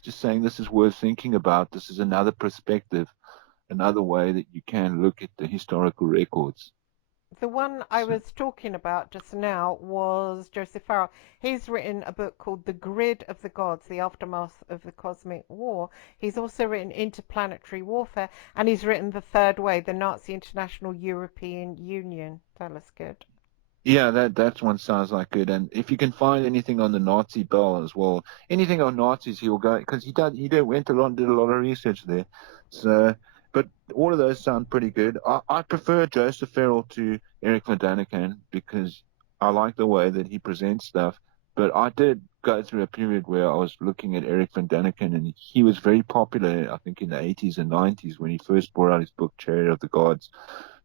just saying this is worth thinking about. This is another perspective, another way that you can look at the historical records. The one I So, was talking about just now was Joseph Farrell. He's written a book called The Grid of the Gods, The Aftermath of the Cosmic War. He's also written Interplanetary Warfare, and he's written The Third Way, the Nazi International European Union. That looks good. yeah, that one sounds like good. And if you can find anything on the Nazi bell as well, anything on Nazis, he'll go because did a lot of research there. So, but all of those sound pretty good. I prefer Joseph Farrell to Eric Van Daniken because I like the way that he presents stuff. But I did go through a period where I was looking at Eric Van Daniken, and he was very popular, I think, in the 80s and 90s when he first brought out his book Chariot of the Gods.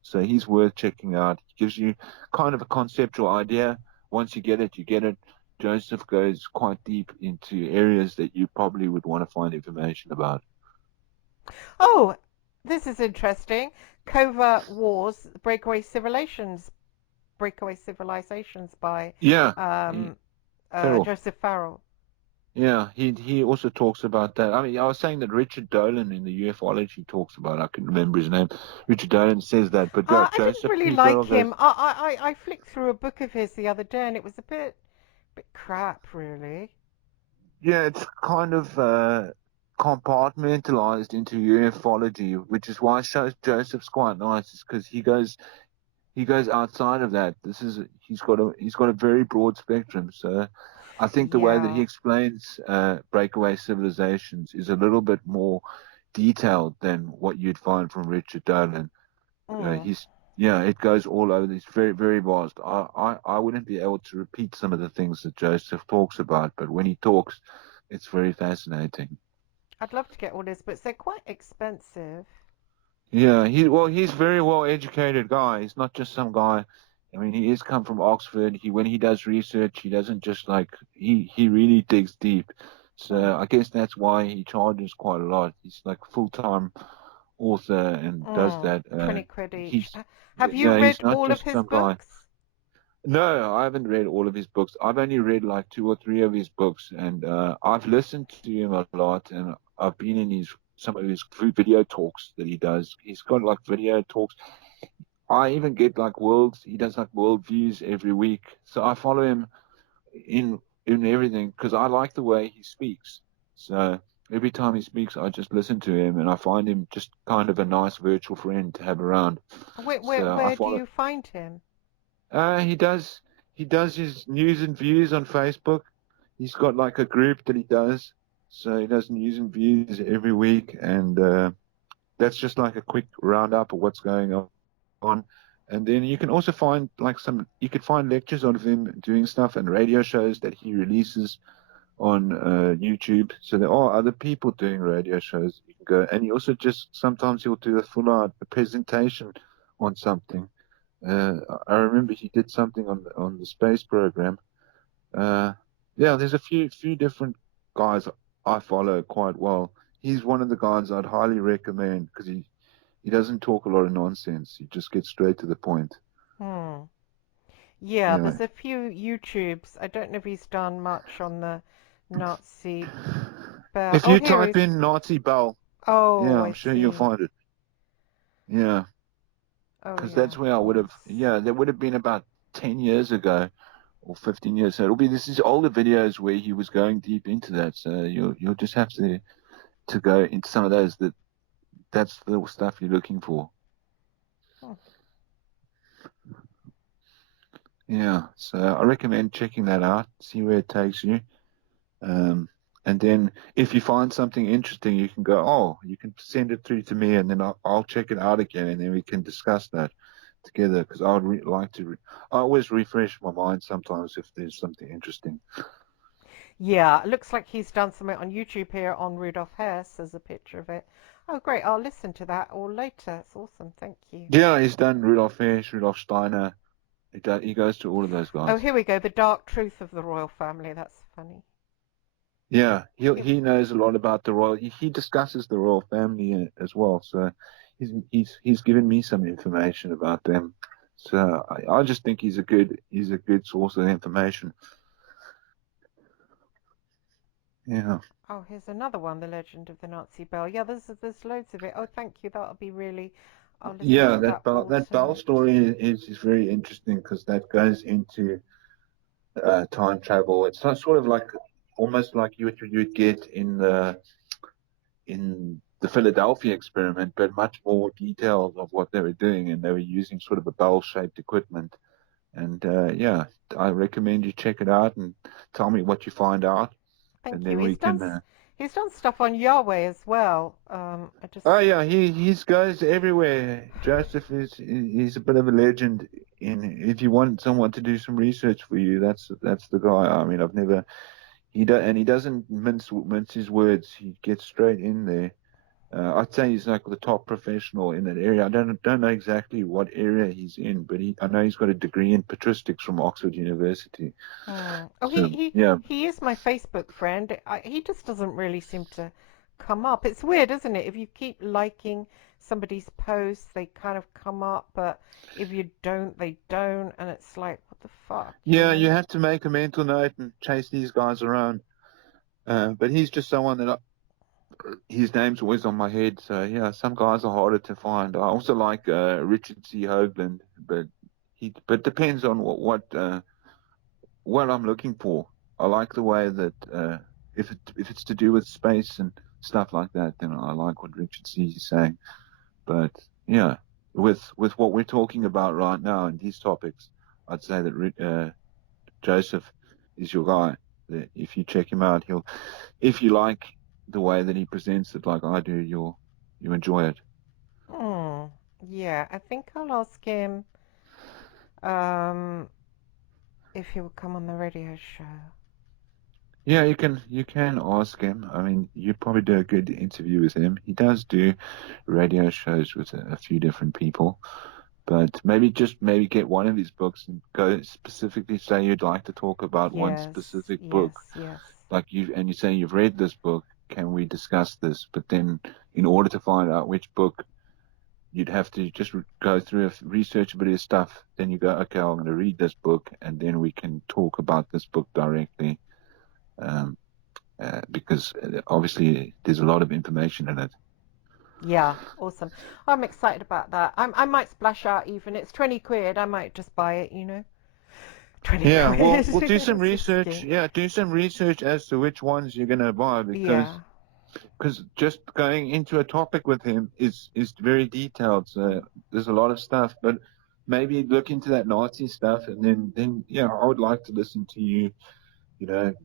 So he's worth checking out. He gives you kind of a conceptual idea. Once you get it, you get it. Joseph goes quite deep into areas that you probably would want to find information about. Oh, this is interesting. Covert Wars, Breakaway Civilizations by Yeah, he, um, Farrell. Joseph Farrell. Yeah, he also talks about that. I mean, I was saying that Richard Dolan in the ufology talks about. I can remember his name. Richard Dolan says that, but yeah, I didn't Joseph really P. like Farrell goes. him. I flicked through a book of his the other day, and it was a bit crap, really. yeah, it's kind of compartmentalized into ufology, which is why Joseph's quite nice, is because he goes outside of that. He's got a very broad spectrum. So I think the way that he Yeah. explains breakaway civilizations is a little bit more detailed than what you'd find from Richard Dolan. Mm. He's Yeah, it goes all over. It's very very vast. I wouldn't be able to repeat some of the things that Joseph talks about, but when he talks, it's very fascinating. I'd love to get all this, but they're quite expensive. Yeah, he's very well educated guy. He's not just some guy. I mean, he is come from Oxford. When he does research, he doesn't just like he really digs deep. Mm. So I guess that's why he charges quite a lot. He's like full-time author and does Mm. that. 20 quid each. He's Have you Yeah, he's read not all of just his some guy. books? No, I haven't read all of his books. I've only read like two or three of his books, and I've listened to him a lot, and I've been in his some of his video talks that he does. He's got like video talks. I even get like he does like world views every week. So I follow him in in everything because I like the way he speaks. So every time he speaks, I just listen to him, and I find him just kind of a nice virtual friend to have around. So I Where do follow. you find him? Uh, he does he does his news and views on Facebook. He's got like a group that he does. So he does news and views every week, and that's just like a quick roundup of what's going on. And then you can also find you could find lectures of him doing stuff and radio shows that he releases on YouTube. So there are other people doing radio shows. You can go, and he also just sometimes he'll do a full out presentation on something. Uh, I remember he did something on the space program. Uh, yeah, there's a few different guys I follow quite well. He's one of the guys I'd highly recommend because he doesn't talk a lot of nonsense. He just gets straight to the point. Hmm. Yeah, Yeah. there's a few YouTubes. I don't know if he's done much on the Nazi bell. If Oh, you here type is. in Nazi Bell, Oh, yeah, I I'm sure you'll see. find it. Yeah, Oh, because yeah, that's where I would have. false. Yeah, there would have been about 10 years ago or 15 years. So it'll be this is older videos where he was going deep into that. So you'll just have to go into some of those that's the stuff you're looking for. Hmm. Yeah, so I recommend checking that out, see where it takes you. Um, and then if you find something interesting, you can go, oh, you can send it through to me, and then I'll check it out again, and then we can discuss that together. Because I would like to. I always refresh my mind sometimes if there's something interesting. Yeah, it looks like he's done something on YouTube here on Rudolf Hess. There's a picture of it. Oh, great. I'll listen to that all later. It's awesome. Thank you. Yeah, he's done Rudolf Hess, Rudolf Steiner. He goes to all of those Oh, guys. here we go. The Dark Truth of the Royal Family. That's funny. Yeah, Here we he go. knows a lot about the royal. He discusses the royal family as well. So he's given me some information about them. So I just think he's a good source of information. Yeah, Oh, here's another one, The Legend of the Nazi Bell. Yeah, there's loads of it. Oh, thank you. That'll be really. I'll listen yeah. to that all That Bell tonight. story is very interesting because that goes into time travel. It's not sort of like almost like you'd get in the Philadelphia experiment, but much more details of what they were doing, and they were using sort of a bell-shaped equipment. And yeah, I recommend you check it out and tell me what you find out, and Thank you. then we can. He's done stuff on Yahweh as well. I just. Oh yeah, he goes everywhere. Joseph he's a bit of a legend. If you want someone to do some research for you, that's the guy. I mean, I've never he doesn't mince his words. He gets straight in there. I'd say he's like the top professional in that area. I don't know exactly what area he's in, but I know he's got a degree in patristics from Oxford University. Hmm. Oh, So yeah, he is my Facebook friend. He just doesn't really seem to come up. It's weird, isn't it? If you keep liking somebody's posts, they kind of come up, but if you don't, they don't, and it's like, what the fuck, you yeah, know? you have to make a mental note and chase these guys around. But he's just someone his name's always on my head. So yeah, some guys are harder to find. I also like Richard C. Hoagland, but depends on what I'm looking for. I like the way that if it's to do with space and stuff like that, then I like what Richard C is saying. But yeah, with what we're talking about right now and these topics, I'd say that Joseph is your guy. That if you check him out, if you like the way that he presents it, like I do, you enjoy it. Hmm. Yeah, I think I'll ask him um, if he will come on the radio show. Yeah, you can ask him. I mean, you'd probably do a good interview with him. He does do radio shows with a few different people, but maybe get one of his books and go specifically say you'd like to talk about one Yes, specific book. yes, yes. Like you say you've read this book, can we discuss this? But then in order to find out which book, you'd have to just go through research a bit of stuff. Then you go, okay, I'm going to read this book, and then we can talk about this book directly. Um, because obviously there's a lot of information in it. Yeah, awesome. I'm excited about that. I might splash out even. It's 20 quid. I might just buy it, 20 Yeah, quid. we'll do some research. 60. Yeah, do some research as to which ones you're gonna buy Yeah, because just going into a topic with him is very detailed. So there's a lot of stuff, but maybe look into that Nazi stuff, and then yeah, I would like to listen to you.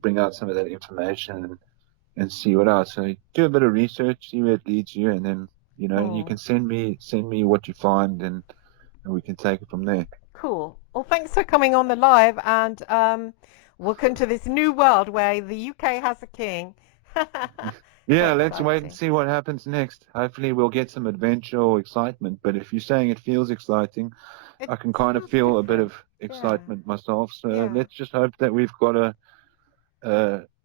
Bring out some of that information and see what else. So do a bit of research, see where it leads you, and then you mm, can send me what you find, and we can take it from there. cool. Well, thanks for coming on the live and welcome to this new world where the UK has a king. So Yeah, let's wait and exciting. see what happens next. Hopefully, we'll get some adventure or excitement. But if you're saying it feels exciting, It I can kind of feels feel a bit different. of Yeah, excitement myself. So yeah. let's just hope that we've got a,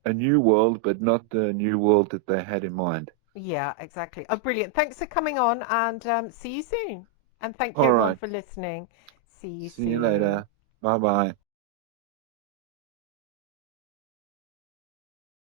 a new world, but not the new world that they had in mind. Yeah, exactly. Oh, brilliant. Thanks for coming on and see you soon. And thank you All everyone right. for listening. See you See you soon. later. Bye bye.